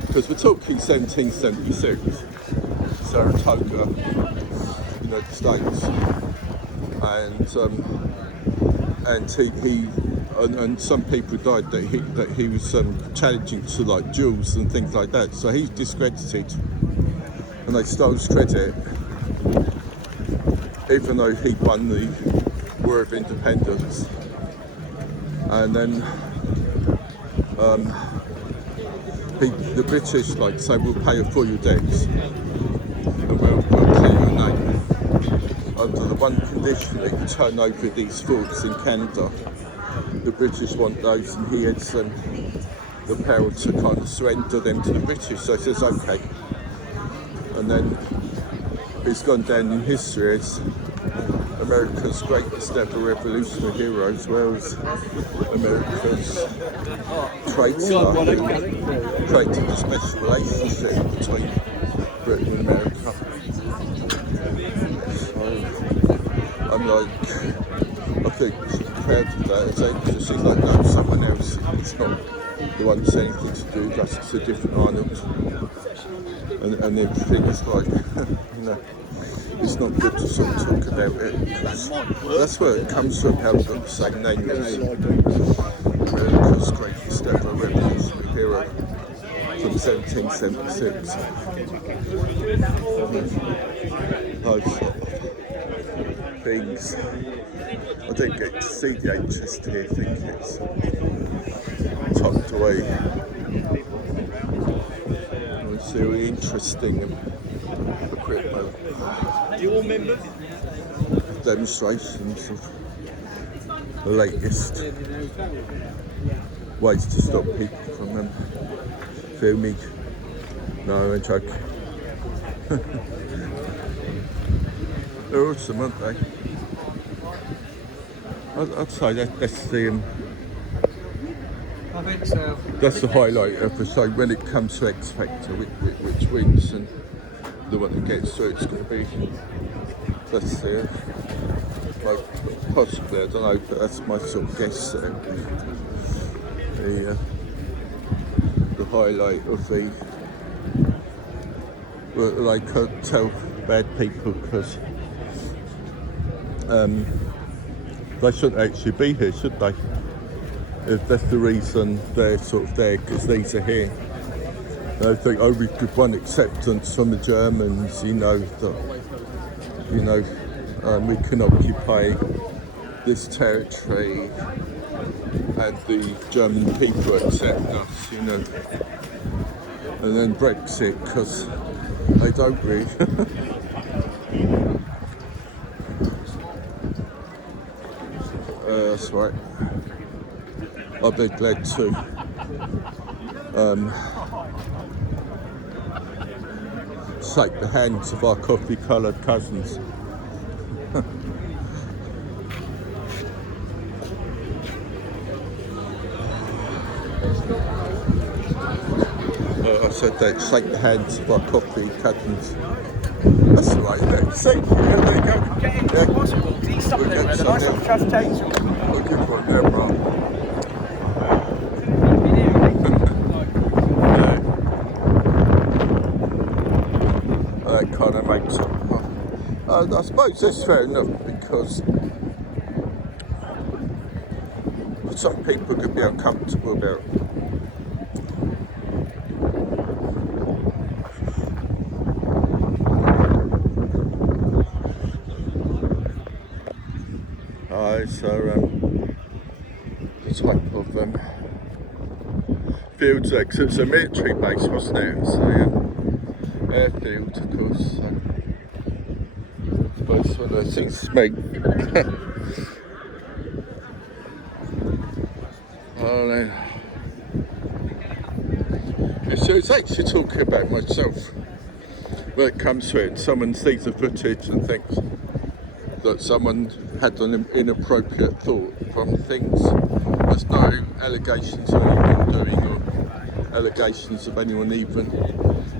Because we're talking 1776. Saratoga, United States, and some people died that he was challenging to like duels and things like that. So he's discredited, and they stole his credit, even though he won the War of Independence. And then the British like say we'll pay for your debts. We'll clear your name under the one condition that you turn over these forts in Canada. The British want those, and he has the power to kind of surrender them to the British. So he says, okay. And then it's gone down in history as America's greatest ever revolutionary hero, as well as America's traitor who created a special relationship between Britain and America. So I'm like, I think she's proud of that. She's like, no, someone else. It's not there wasn't anything to do, just it's a different island. And everything is like, you know, it's not good to sort of talk about it. That's where it comes from, how it's got the same name as because Greatest Ever Revolutionary Hero from 1776. Those sort of things. I didn't get to see the HS here, I think it's tucked away. It's really interesting equipment. You all members? Demonstrations of the latest ways to stop people from filming. No, I'm joking. They're awesome, aren't they? I'd say that's the I think so. that's the highlight of the show when it comes to X Factor, which wins and the one that gets through. It's going to be possibly, I don't know, but that's my sort of guess. The highlight of the they can't tell bad people because they shouldn't actually be here, should they? If that's the reason they're sort of there, because these are here. They think, oh, we could want acceptance from the Germans, you know, that, you know, we can occupy this territory and the German people accept us, you know. And then Brexit, because they don't really. That's right. I've been glad to shake the hands of our coffee-coloured cousins. I said that, shake the hands of our coffee cousins. That's the right thing. See, there you go. Get in as possible. See something there, the nice little transportation. Looking for it there, bro. That kind of makes it. I suppose that's fair enough because some people could be uncomfortable about the type of fields there, because it's a military base, wasn't it? It's an airfield, of course. So I suppose one of those things to make. So it's actually talking about myself when it comes to it. Someone sees the footage and thinks that someone had an inappropriate thought from things. There's no allegations of anyone doing or allegations of anyone even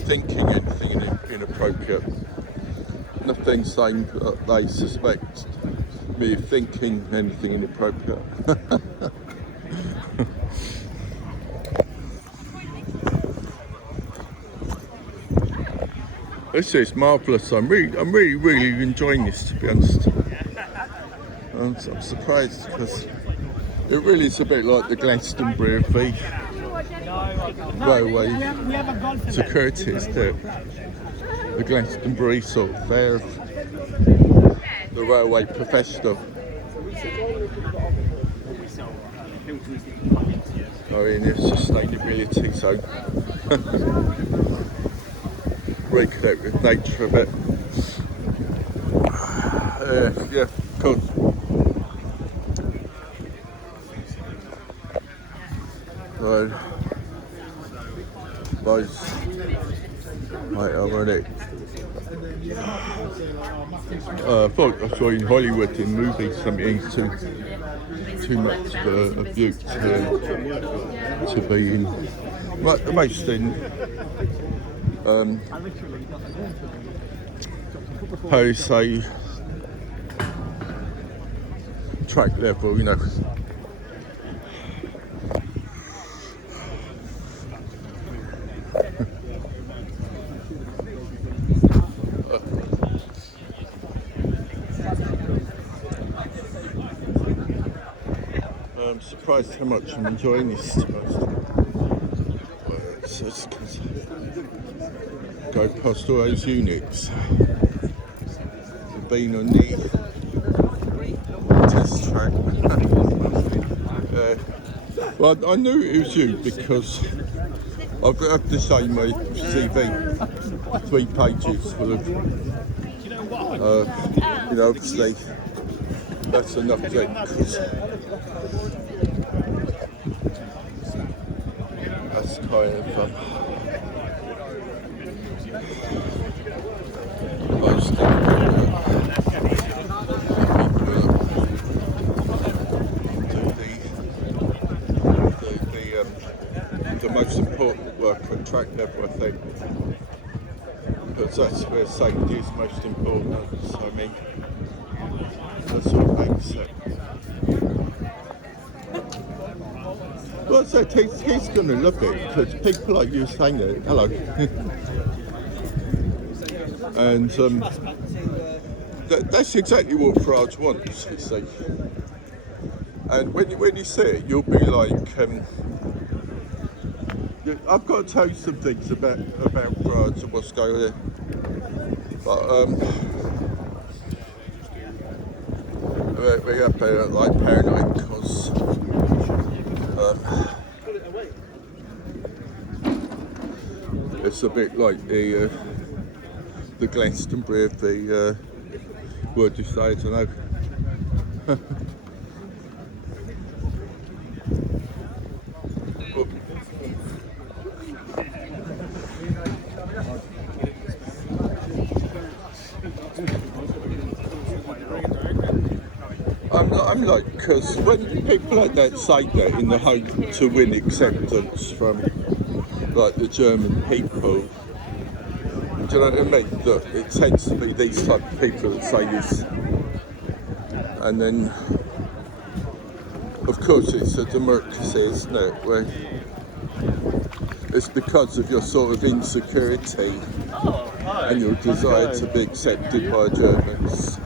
thinking anything inappropriate. Nothing saying that they suspect me of thinking anything inappropriate. This is marvellous. I'm really enjoying this, to be honest. I'm surprised because it really is a bit like the Glastonbury of the railway securities, the Glastonbury sort of fair of the railway professional. I mean, it's sustainability, so reconnect with nature a bit. Yeah, cool. So, those quite ironic. I thought I saw in Hollywood in movies something too much of a view to be in. Like the most in how you say track level, you know. I'm surprised how much I'm enjoying this. It's just 'cause I go past all those units. I've been on the test track. Well, I knew it was you because I've got to say my CV, 3 pages full of, you know, obviously that's enough then, because that's kind of most the most important work on track level, I think, because that's where safety is most important. So I mean, that's what makes it. Well, I said he's going to love it because people like you saying it. Hello. And that's exactly what Farage wants, you see. And when you see it, you'll be like, I've got to tell you some things about Farage and what's going on. But we're up there like paranoid because it's a bit like the Glastonbury of the what do you say, I don't know. I'm like, because when people like that say that in the hope to win acceptance from like the German people, do you know what I mean? That it tends to be these type of people that say this, and then of course it's a democracy, isn't it? Where it's because of your sort of insecurity and your desire to be accepted by Germans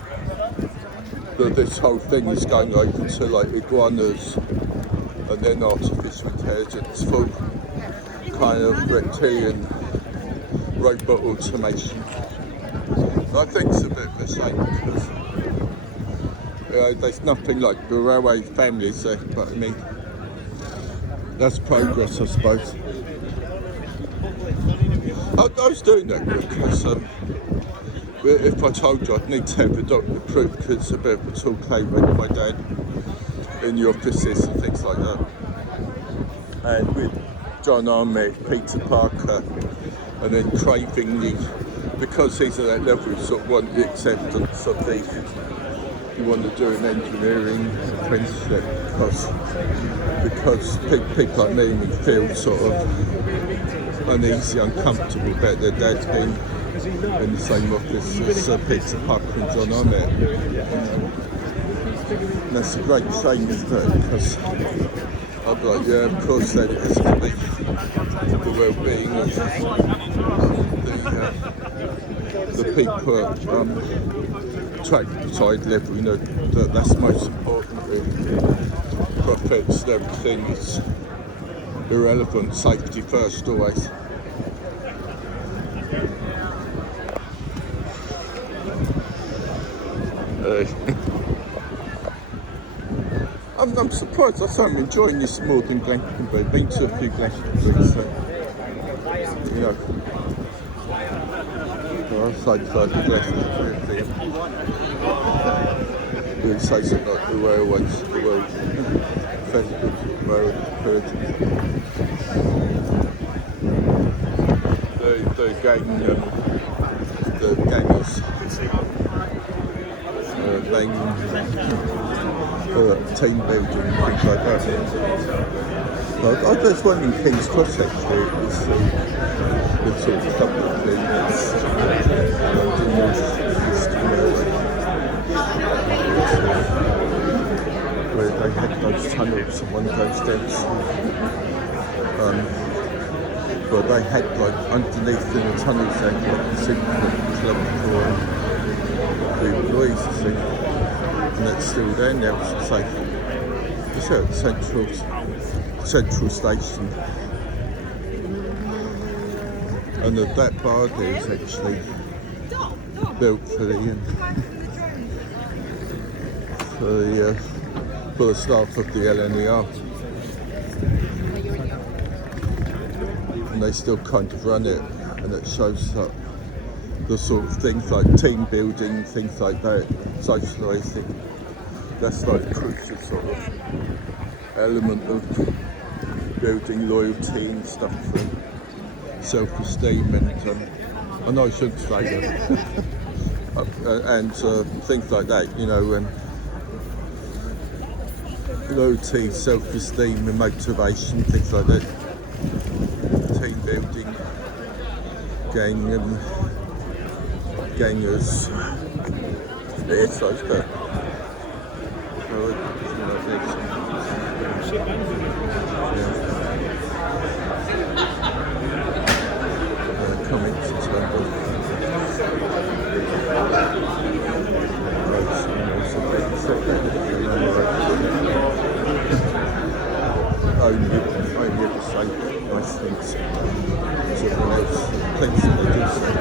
that this whole thing is going over to like iguanas and then artificial intelligence, full kind of reptilian robot automation. I think it's a bit of a shame because there's nothing like the railway families there, but I mean, that's progress, I suppose. I was doing that because if I told you I'd need to have a doctor proof because it's a bit of a talk with my dad in the offices and things like that. And with John Army, Peter Parker, and then craving because he's at that level, you sort of want the acceptance of you want to do an engineering apprenticeship because people like me feel sort of uneasy, uncomfortable about their dad's being in the same office as Peter Parker and John Arnett. And that's a great shame, isn't it? Because I'd be like, yeah, of course then it has to be the well-being of the people at trackside level, you know, that's most important really. Profits and everything is irrelevant, safety first always. I'm surprised. I say I'm enjoying this more than Glastonbury. Been to a few Glastonbury, so you know. Well, I'll say Glastonbury thing. We would say something like the railways, the world festivals, railway heritage. The gangers. Team building and things like that. But I just wondering King's Cross actually is the sort of couple of things where they had those tunnels and one of those dents where they had like underneath in the tunnels they had like the secret club for the employees, you see. And that's still there now, it's safe. It's at Central Station. And that bar there is actually built for the staff of the LNER. And they still kind of run it, and it shows up the sort of things like team building, things like that, socialising. That's like a crucial sort of element of building loyalty and stuff, and self-esteem, and I know I shouldn't say that, and things like that, you know, and loyalty, self-esteem and motivation, things like that, team building, gangers, it's those stuff. Comments in terms of only ever say nice things to everyone else, things that they do say.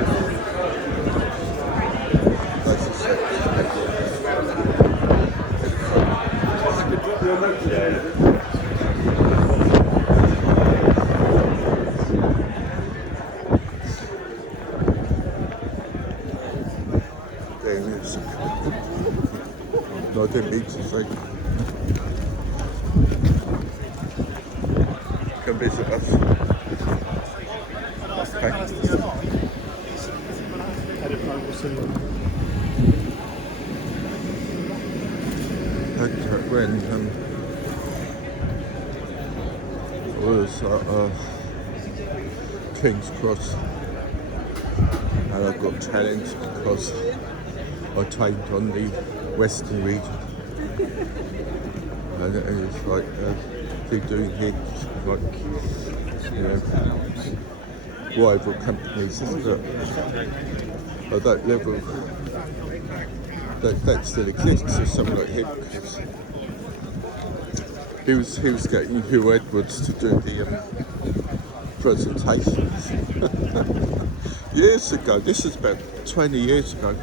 That's a no, I didn't mean to say. Come visit us. Okay. When was King's Cross, and I got challenged because I tamed on the Western region, and it's like they're doing here, like, you know, rival companies, isn't it? At that level, that still exists. So someone like him, because he was getting Hugh Edwards to do the presentations years ago. This is about 20 years ago.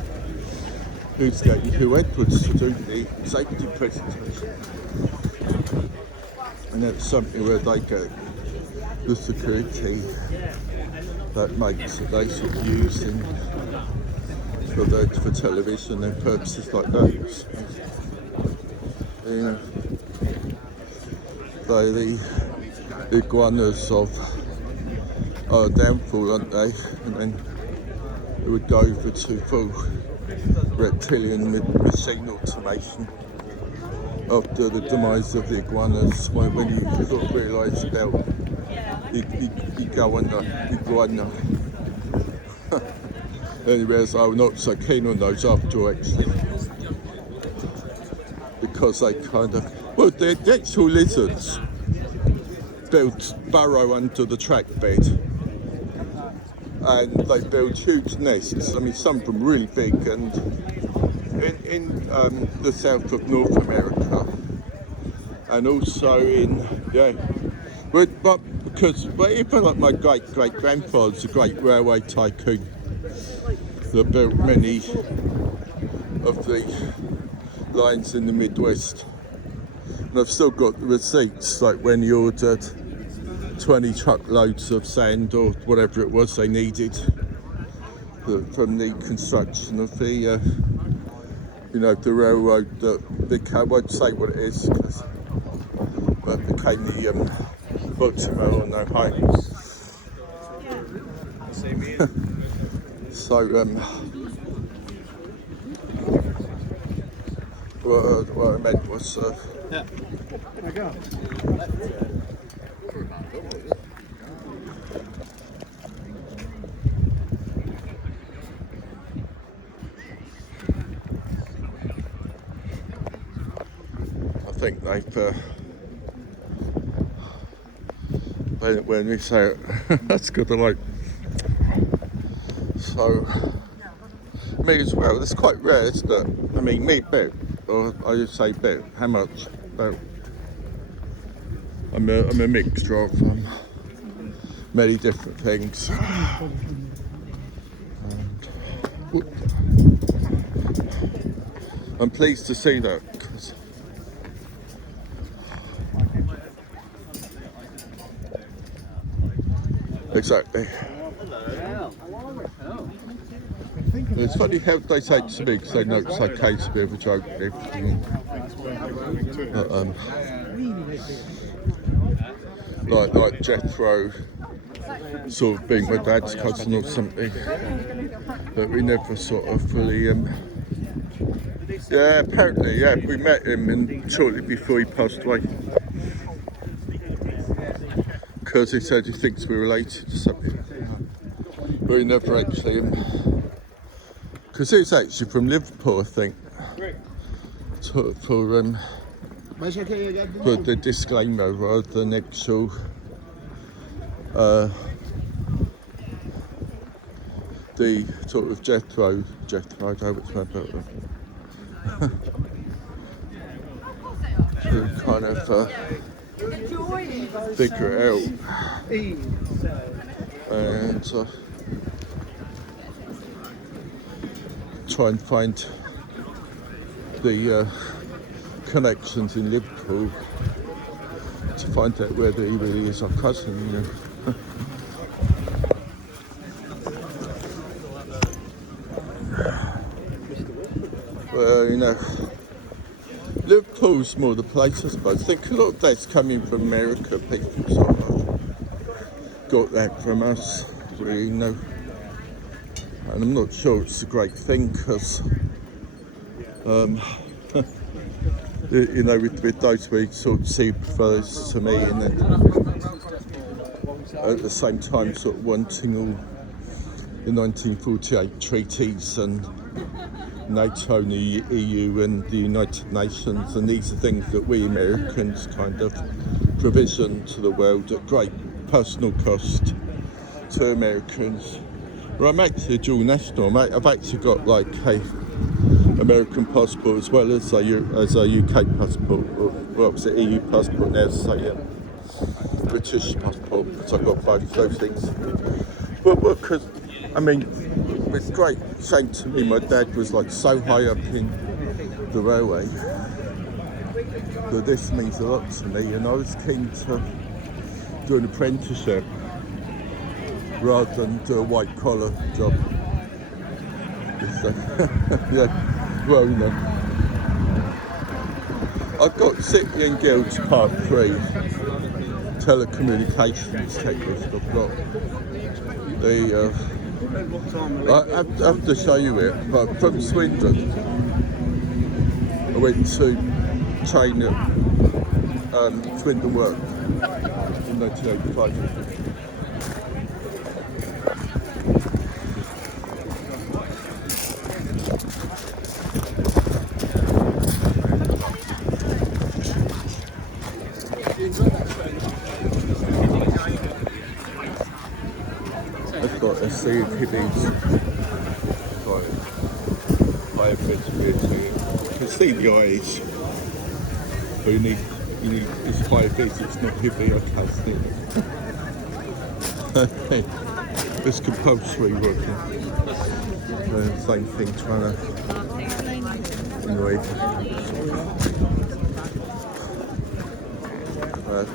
He was getting Hugh Edwards to do the safety presentation, and that's something where they get the security that makes that they sort of use for television and purposes like that. Yeah. They're the iguanas of our downfall, aren't they? And then it would go over to full reptilian machine automation after the demise of the iguanas, when you sort of realise about iguana. Anyways, I'm not so keen on those after all, actually, because they kind of, well, the actual lizards burrow under the track bed, and they build huge nests. I mean, some of them really big, and in the south of North America, and also in, but even like my great-great-grandfather's a great railway tycoon that built many of the lines in the Midwest. And I've still got the receipts, like when he ordered 20 truckloads of sand or whatever it was they needed from the construction of the, the railroad that became, I won't say what it is, but became the Baltimore and Ohio. So, what I meant was, I think they've, when we say it, that's good, I like. So, me as well, it's quite rare, isn't it? I mean, me bet, or I just say bet, how much? About I'm a mixture of many different things. And, I'm pleased to see that, because exactly. It's funny how they say it to me, because they know it's okay to be a joke and everything. Like Jethro sort of being my dad's cousin or something, but we never sort of fully yeah, apparently, yeah, we met him and shortly before he passed away, because he said he thinks we're related to something, but we never actually, because he's actually from Liverpool, I think, for the disclaimer rather than actual the sort of Jethro, I don't know what's my about them. To kind of figure it out and try and find the connections in Liverpool to find out whether he really is our cousin, you know. Well, you know, Liverpool's more the place, I suppose. I think a lot of that's coming from America. People sort of got that from us, really, you know. And I'm not sure it's a great thing, because, you know, with those we sort of see prefers to me, and then at the same time sort of wanting all the 1948 treaties and NATO and the EU and the United Nations, and these are things that we Americans kind of provision to the world at great personal cost to Americans. Well, I'm actually a dual national, mate. I've actually got like a American passport as well as a UK passport, or well, it's an EU passport now, so yeah, British passport, because I've got both those things. But because, I mean, it's great shame to me, my dad was like so high up in the railway that this means a lot to me, and I was keen to do an apprenticeship rather than do a white collar job. So, yeah, well, you know, I've got City and Guilds Part 3, telecommunications technician. I've got the I have to show you it, but from Swindon I went to train at Swindon Work in 1985. I've got a sea of Hivvies, high visibility. You can see the eyes, but you need it's high vis, it's not Hivvy, I can't see it. It's compulsory working. Same thing, trying to anyway.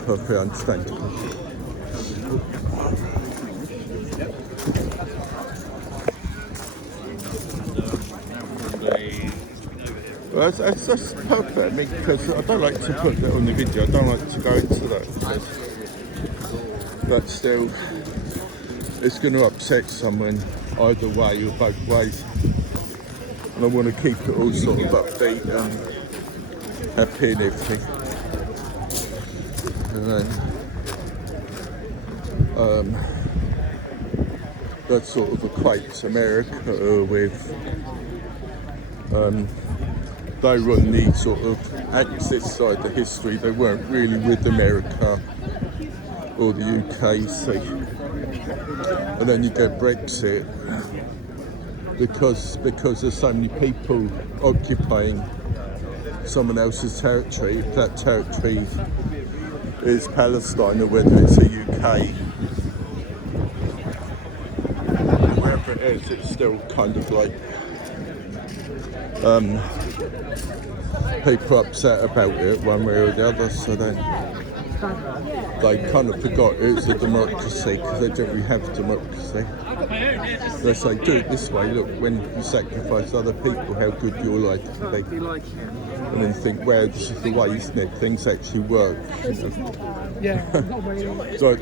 Perfectly understandable. Well, that's perfect, I mean, because I don't like to put that on the video, I don't like to go into that. But still, it's going to upset someone either way or both ways. And I want to keep it all sort of upbeat and happy and everything. And then that sort of equates America with they run the sort of Axis side of history. They weren't really with America or the UK, see. And then you get Brexit because there's so many people occupying someone else's territory. If that territory is Palestine or whether it's the UK. Wherever it is, it's still kind of like people upset about it one way or the other, so then they kind of forgot it's a democracy because they don't really have democracy. They say, do it this way, look, when you sacrifice other people, how good your life can be. And then think, well, this is the way, isn't it? Things actually work.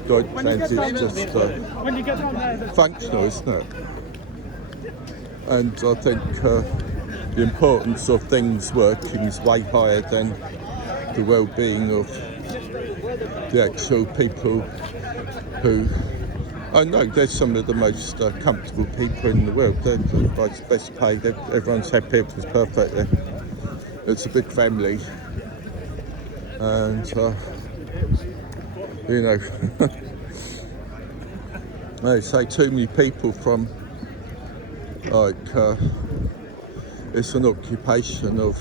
Deutschland is just functional, isn't it? And I think the importance of things working is way higher than the well-being of the actual people who, I know they're some of the most comfortable people in the world. They're the best paid, everyone's happy, everything's perfect. It's a big family, and you know, they say too many people from like it's an occupation of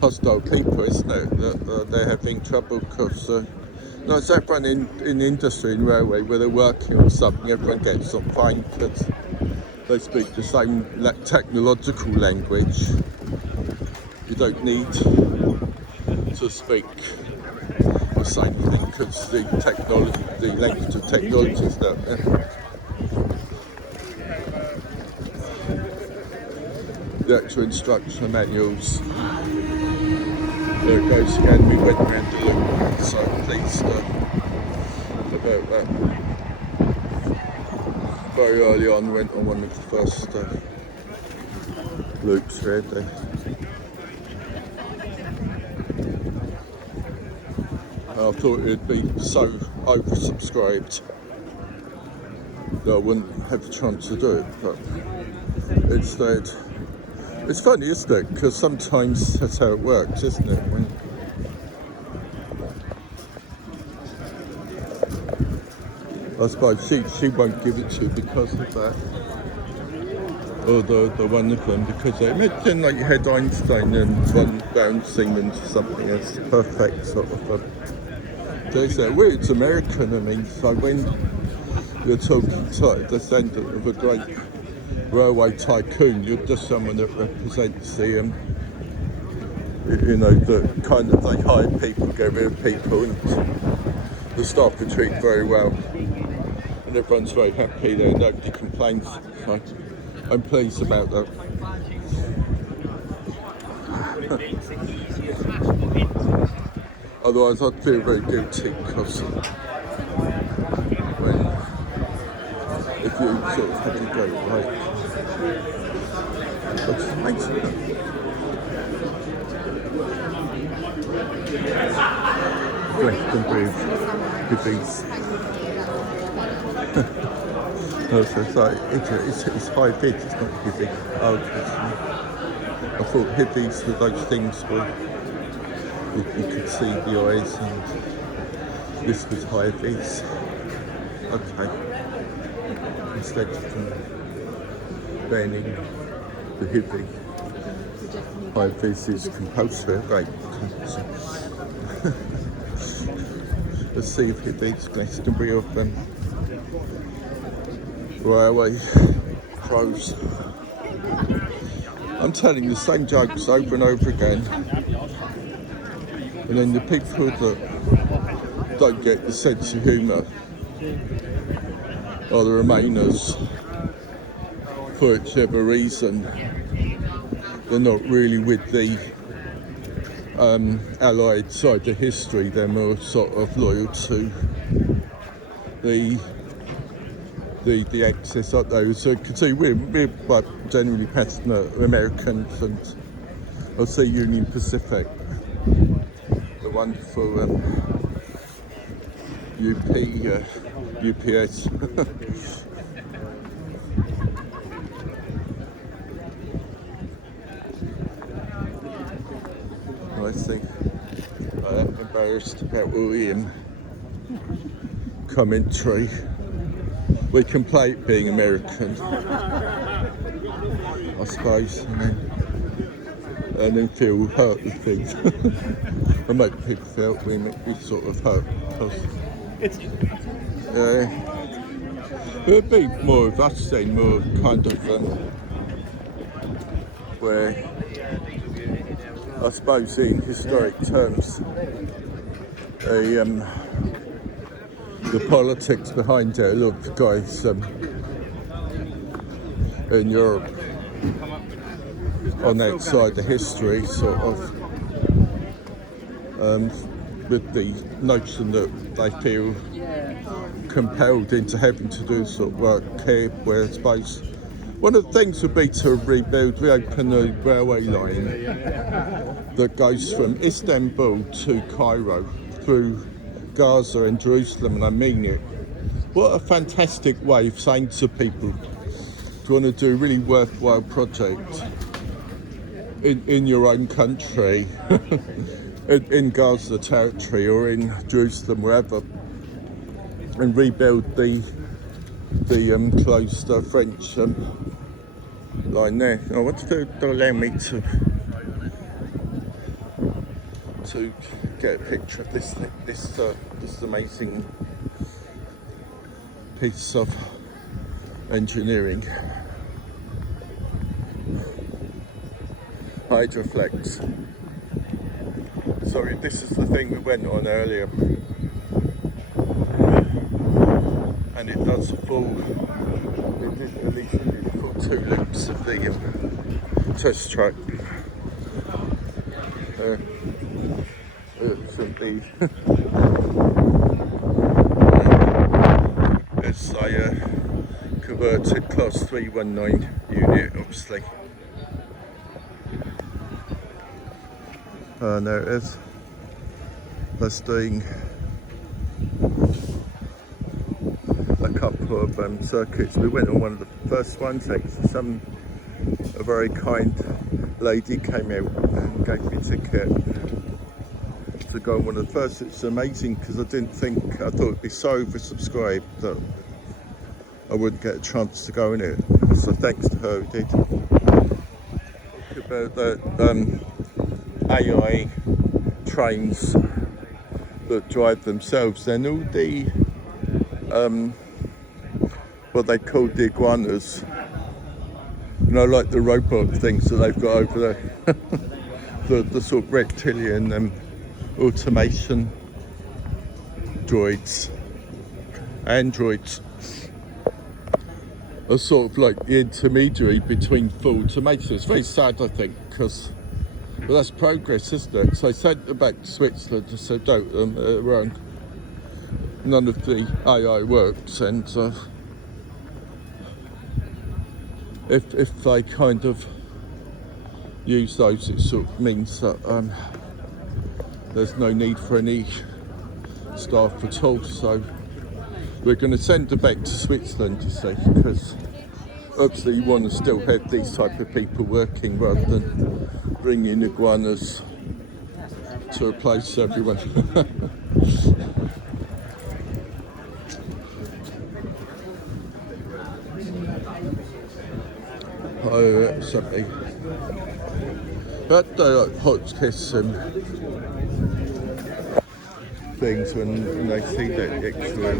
hostile people, isn't it? That they're having trouble because no, it's everyone in industry and railway where they're working on something, everyone gets on fine because they speak the same technological language. You don't need to speak the same thing because the language of technology is out there. The actual instruction manuals. There it goes again, we went round the loop, so pleased about that. Very early on, went on one of the first loops really. I thought it'd be so oversubscribed that I wouldn't have the chance to do it, but instead, it's funny, isn't it? Because sometimes that's how it works, isn't it? I suppose she won't give it to you because of that, or the one of them, because they imagine like you had Einstein and von Braun Siemens or something else, perfect sort of. They say, well, it's American, I mean, so when you're talking to a descendant of a great railway tycoon, you're just someone that represents the, you know, the kind of, they hire people, get rid of people, and the staff are treated very well, and everyone's very happy there, nobody complains, so I'm pleased about that. Otherwise I'd feel very guilty because if you sort of had to go like, that's amazing. Glastonbury, Hivvies. No, so it's like, it's hivis, it's not Hivvies. Oh, I thought Hivvies were those things where you could see the eyes, and this was hivis. Okay. Instead of banning the Hivvy, hivis is compulsory, right? Let's see if Hivvies, Glastonbury of them railway crows. I'm telling the same jokes over and over again, and then the people that don't get the sense of humour are the Remainers. For whichever reason, they're not really with the Allied side of history. They're more sort of loyal to the Axis, aren't they? So you can see we're generally passionate Americans, and I'll say Union Pacific, the wonderful UPS. I think I'm embarrassed about William commentary. We can play it being American, I suppose, and then feel hurt with things. and make people feel we sort of hurt. It'd be more of us then, more kind of where I suppose in historic terms the politics behind it, a lot of the guys in Europe on that side of history sort of with the notion that they feel compelled into having to do sort of work here, where I suppose one of the things would be to reopen the railway line that goes from Istanbul to Cairo through Gaza and Jerusalem, and I mean it. What a fantastic way of saying to people, do you want to do a really worthwhile project in your own country, in Gaza territory or in Jerusalem, wherever, and rebuild the closed French line there. I want to allow me to get a picture of this thing, this amazing piece of engineering. HydroFlex. Sorry, this is the thing we went on earlier, and it does full. It did at least full 2 loops of the test track. It's a converted class 319 unit, obviously. There it is. That's doing a couple of circuits. We went on one of the first ones. A very kind lady came out and gave me a ticket to go on one of the first. It's amazing because I thought it'd be so oversubscribed that I wouldn't get a chance to go in it. So thanks to her, who did. About the AI trains that drive themselves, and all the what they call the iguanas, you know, like the robot things that they've got over there, the sort of reptilian automation androids are sort of like the intermediary between full automation. It's very sad, I think, because that's progress, isn't it? So I sent them back to Switzerland and said, don't, wrong. None of the AI works, and if they kind of use those, it sort of means that there's no need for any staff at all. So we're going to send them back to Switzerland, you see, because obviously you want to still have these type of people working rather than bringing iguanas to replace everyone. Oh, something. But like hot kiss and things when they see that extra.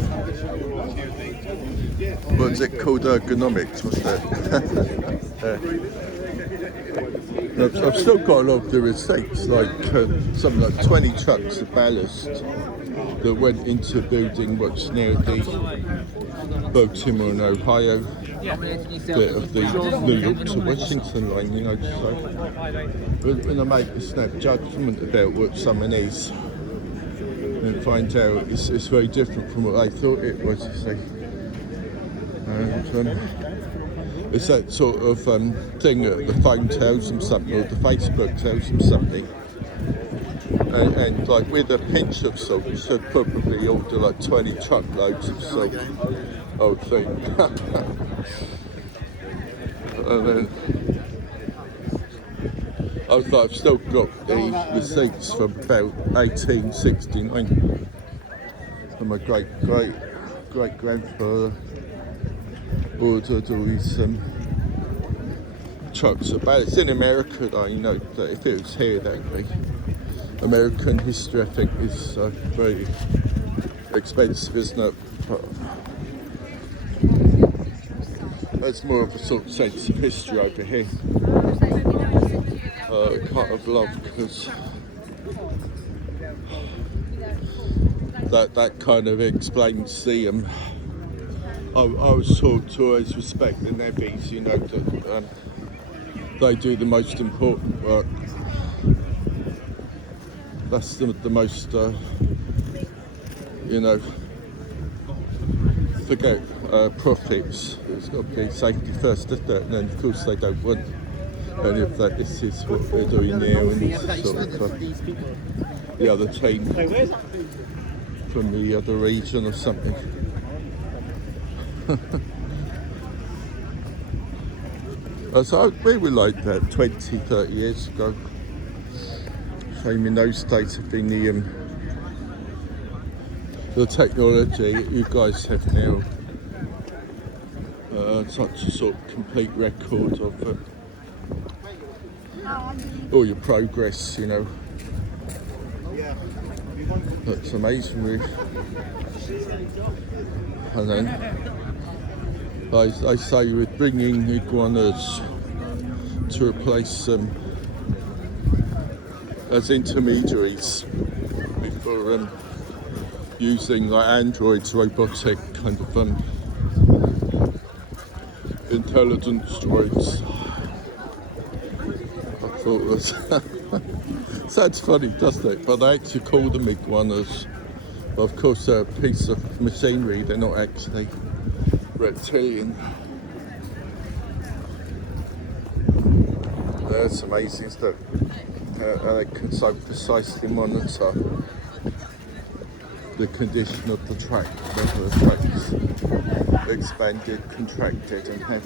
What's it called? Ergonomics, was that? I've still got a lot of the receipts, like something like 20 trucks of ballast that went into building what's now the Baltimore and Ohio bit of the New York to Washington line, you know. So when I make a snap judgment about what someone is, and find out it's very different from what I thought it was, you see. And, it's that sort of thing that the phone tells them something, or the Facebook tells them something. And like with a pinch of salt, you should probably order like 20 truckloads of salt, I would think. And then I've still got the receipts from about 1869. And my great grandfather ordered all these trucks of ballast. In America, though, you know, that if it was here, that'd be American history, I think, is very expensive, isn't it? But there's more of a sort of sense of history over here. Kind of love, because that kind of explains the I was taught to always respect the Hivvies, you know, that they do the most important work. That's the most, you know, forget profits. It's got to be safety first, isn't it? And then, of course, they don't want any of that. This is what they're doing now, and this is sort of the other team from the other region or something. So we were like that 20, 30 years ago. Shame in those days have been the technology that you guys have now. Such a sort of complete record of all your progress, you know. That's amazing, really. And then I say with bringing iguanas to replace them as intermediaries before using like androids, robotic kind of intelligence droids. I thought it was sounds funny, doesn't it? But they actually call them iguanas. But of course they're a piece of machinery, they're not actually reptilian. That's amazing, isn't it? They can so precisely monitor the condition of the track, whether the track's expanded, contracted, and have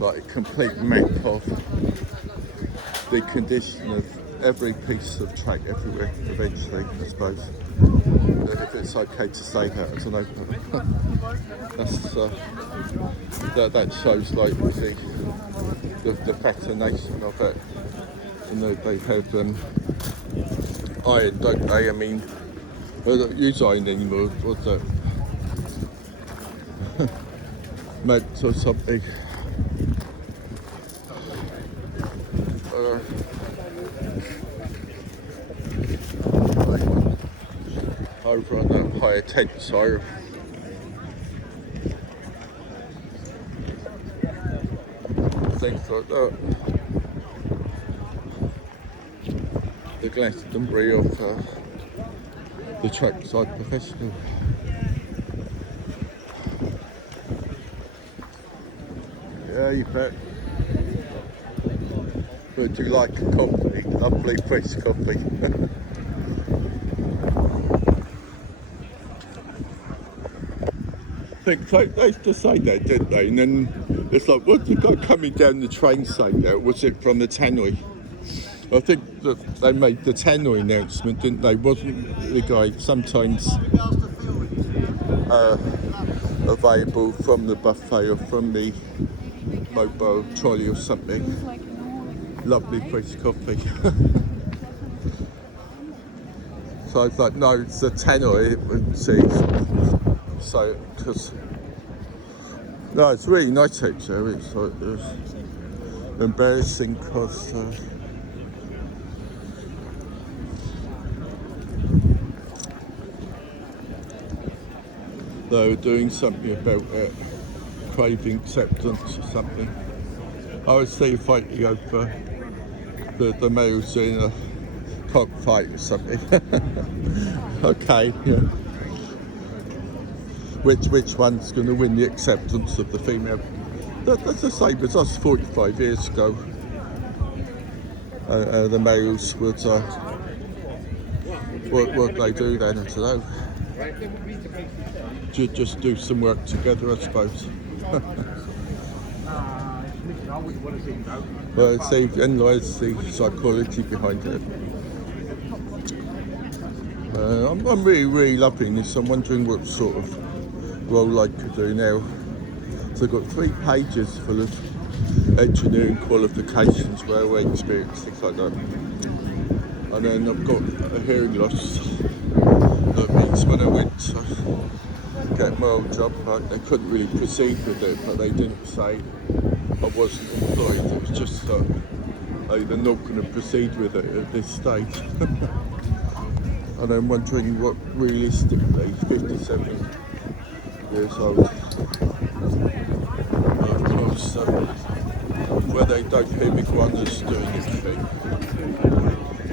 like a complete map of the condition of every piece of track everywhere, eventually, I suppose. If it's okay to say that, I don't know. That's, that shows like the fascination of it. And they have iron, don't they? I mean, they don't use iron anymore, what's that? Meds or something. Over on that higher tensile. Things like that. The Glastonbury of the trackside professional. Yeah, you bet. Would you like a coffee? Lovely fresh coffee. I think they used to say that, didn't they? And then it's like, what's the guy coming down the train saying there? Was it from the tannery? I think that they made the tannery announcement, didn't they? Wasn't the guy sometimes available from the buffet or from the mobile trolley or something? Lovely fresh coffee. So I was like, no, it's the tannery. So, because no, it's really nice actually. It's like embarrassing because they were doing something about craving acceptance or something. I would say fighting over the males in a cockfight or something. Okay, yeah. Which one's going to win the acceptance of the female? That's the same as us 45 years ago. The males would, what they do then, I don't know. Just do some work together, I suppose. Well, see, analyse the psychology behind it. I'm really loving this. I'm wondering what sort of role I could do now. So I've got 3 pages full of engineering qualifications, railway experience, things like that. And then I've got a hearing loss. That means when I went to get my old job, they couldn't really proceed with it, but they didn't say I wasn't employed. It was just they're not going to proceed with it at this stage. And I'm wondering what realistically, 57 years old, of course, where they don't hear big runners doing anything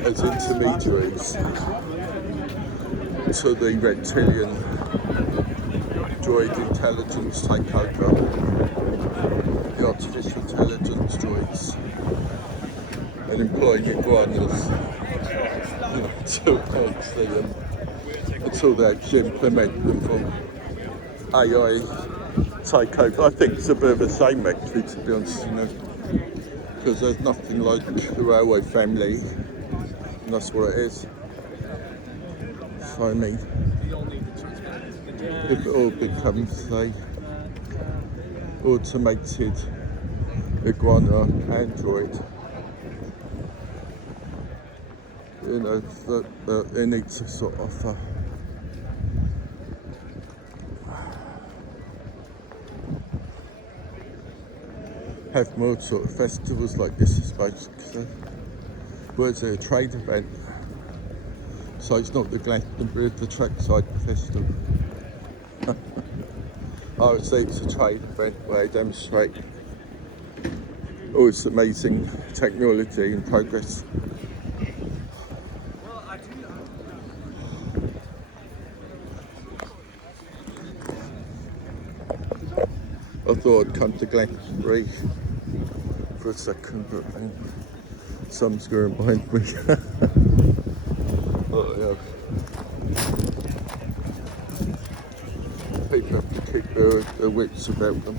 as intermediaries to the reptilian droid intelligence takeover, the artificial intelligence droids, and employing iguanas, until they actually implement the full AI takeover. I think it's a bit of a shame actually, to be honest, because there's nothing like the railway family, and that's what it is. So I mean, if it all becomes a automated iguana android, they need to sort of have more sort of festivals like this, I suppose. Where's a trade event? So it's not the Glastonbury, it's the trackside festival. I would say it's a trade event where they demonstrate all this amazing technology and progress. I thought I'd come to Glastonbury for a second, but then someone's going behind me. Oh, yeah. People have to keep their wits about them.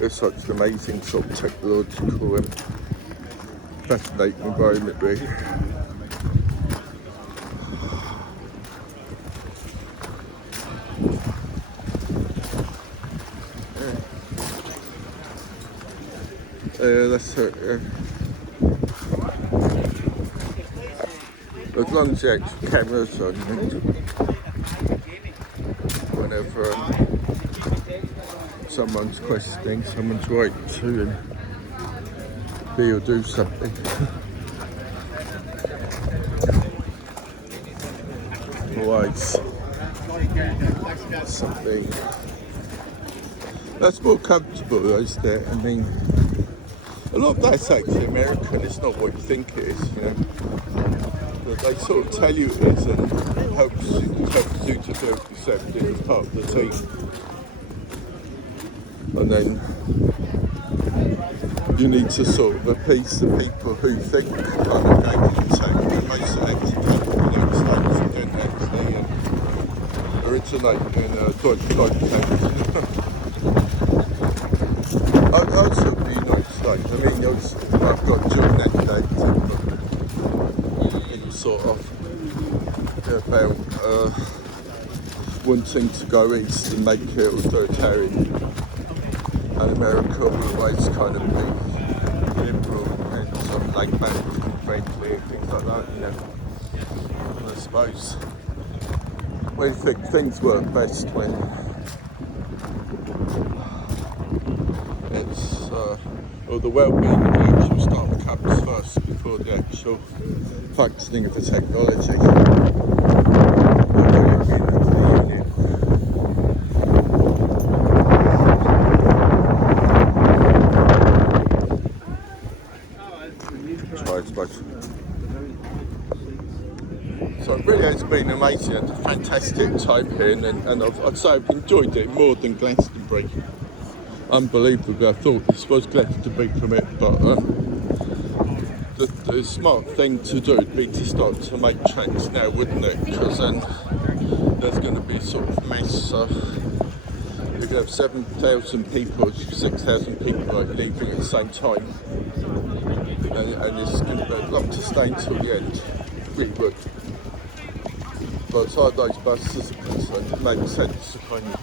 It's such an amazing sort of technological and fascinating environment, really. That's it, yeah. As long as the actual camera's on, whenever someone's questioning, someone's right to be or do something. Otherwise, something that's more comfortable, isn't it? I mean, a lot of that's actually American, it's not what you think it is, But they sort of tell you it is and helps you to feel accepted as part of the team. And then you need to sort of appease the people who think kind of going into tech, and most actually don't in the United States and don't actually originate in Deutschland. Also the United States, I mean, I've got dual nationality, but sort of about wanting to go east and make it authoritarian, and America will always kind of be liberal and sort of laid back and friendly and things like that, And I suppose we think things work best when it's the well-being of the actual staff comes first before the actual functioning of the technology. So it really has been amazing and a fantastic time here, and I'd say I've enjoyed it more than Glastonbury. Unbelievable. I thought this was Glastonbury from it, but the smart thing to do would be to start to make tracks now, wouldn't it? Because then there's going to be a sort of mess. You're going to have 7,000 people, 6,000 people leaving at the same time, and it's going to be a lot to stay until the end. Really would. But as far as those buses are concerned, it makes sense to kind of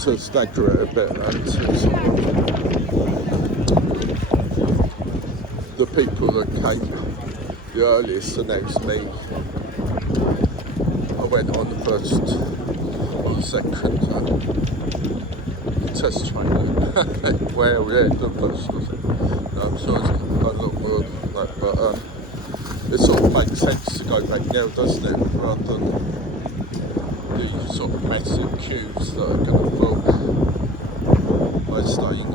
to stagger it a bit and to sort of the people that came the earliest, and that was me. I went on the first, or the second test train. Well, yeah, the first, was it? I'm sure it's a lot more than that, but it sort of makes sense to go back now, doesn't it? Rather than the sort of massive queues that are going to fill by staying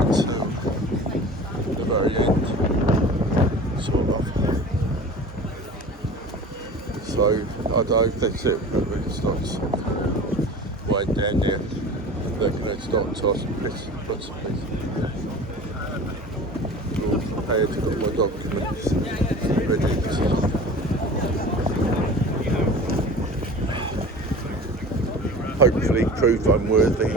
until the very end, sort of. So I don't know if that's it, but when it starts winding down there, they're going to start tossing bits and pieces. All prepared, got my documents ready to hopefully prove I'm worthy.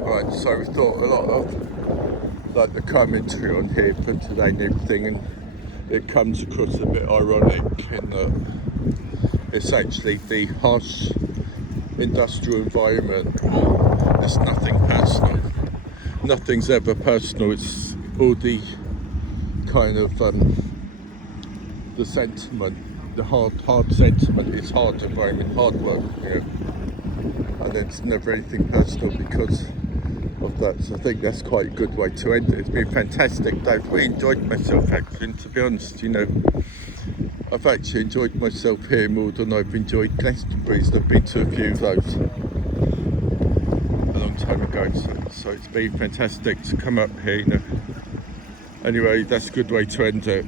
Right, so we thought a lot of like the commentary on here for today and everything, and it comes across a bit ironic in that it's actually the harsh industrial environment. There's nothing personal. Nothing's ever personal. It's all the kind of the sentiment, the hard sentiment. It's hard environment, hard work, you know. And it's never anything personal because of that. So I think that's quite a good way to end it. It's been fantastic. I've really enjoyed myself actually, and to be honest, you know, I've actually enjoyed myself here more than I've enjoyed Glastonbury. I've been to a few of those a long time ago, so it's been fantastic to come up here, you know. Anyway, that's a good way to end it.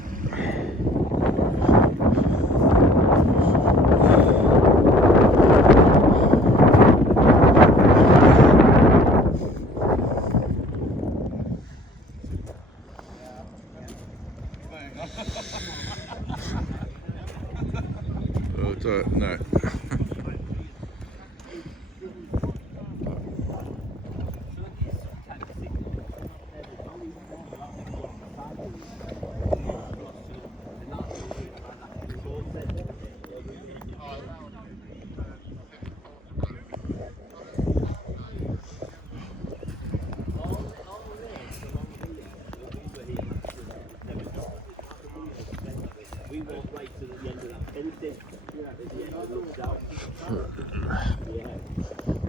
No. We walked right to the end of that fencing. Yeah, at the end, we looked out. Yeah.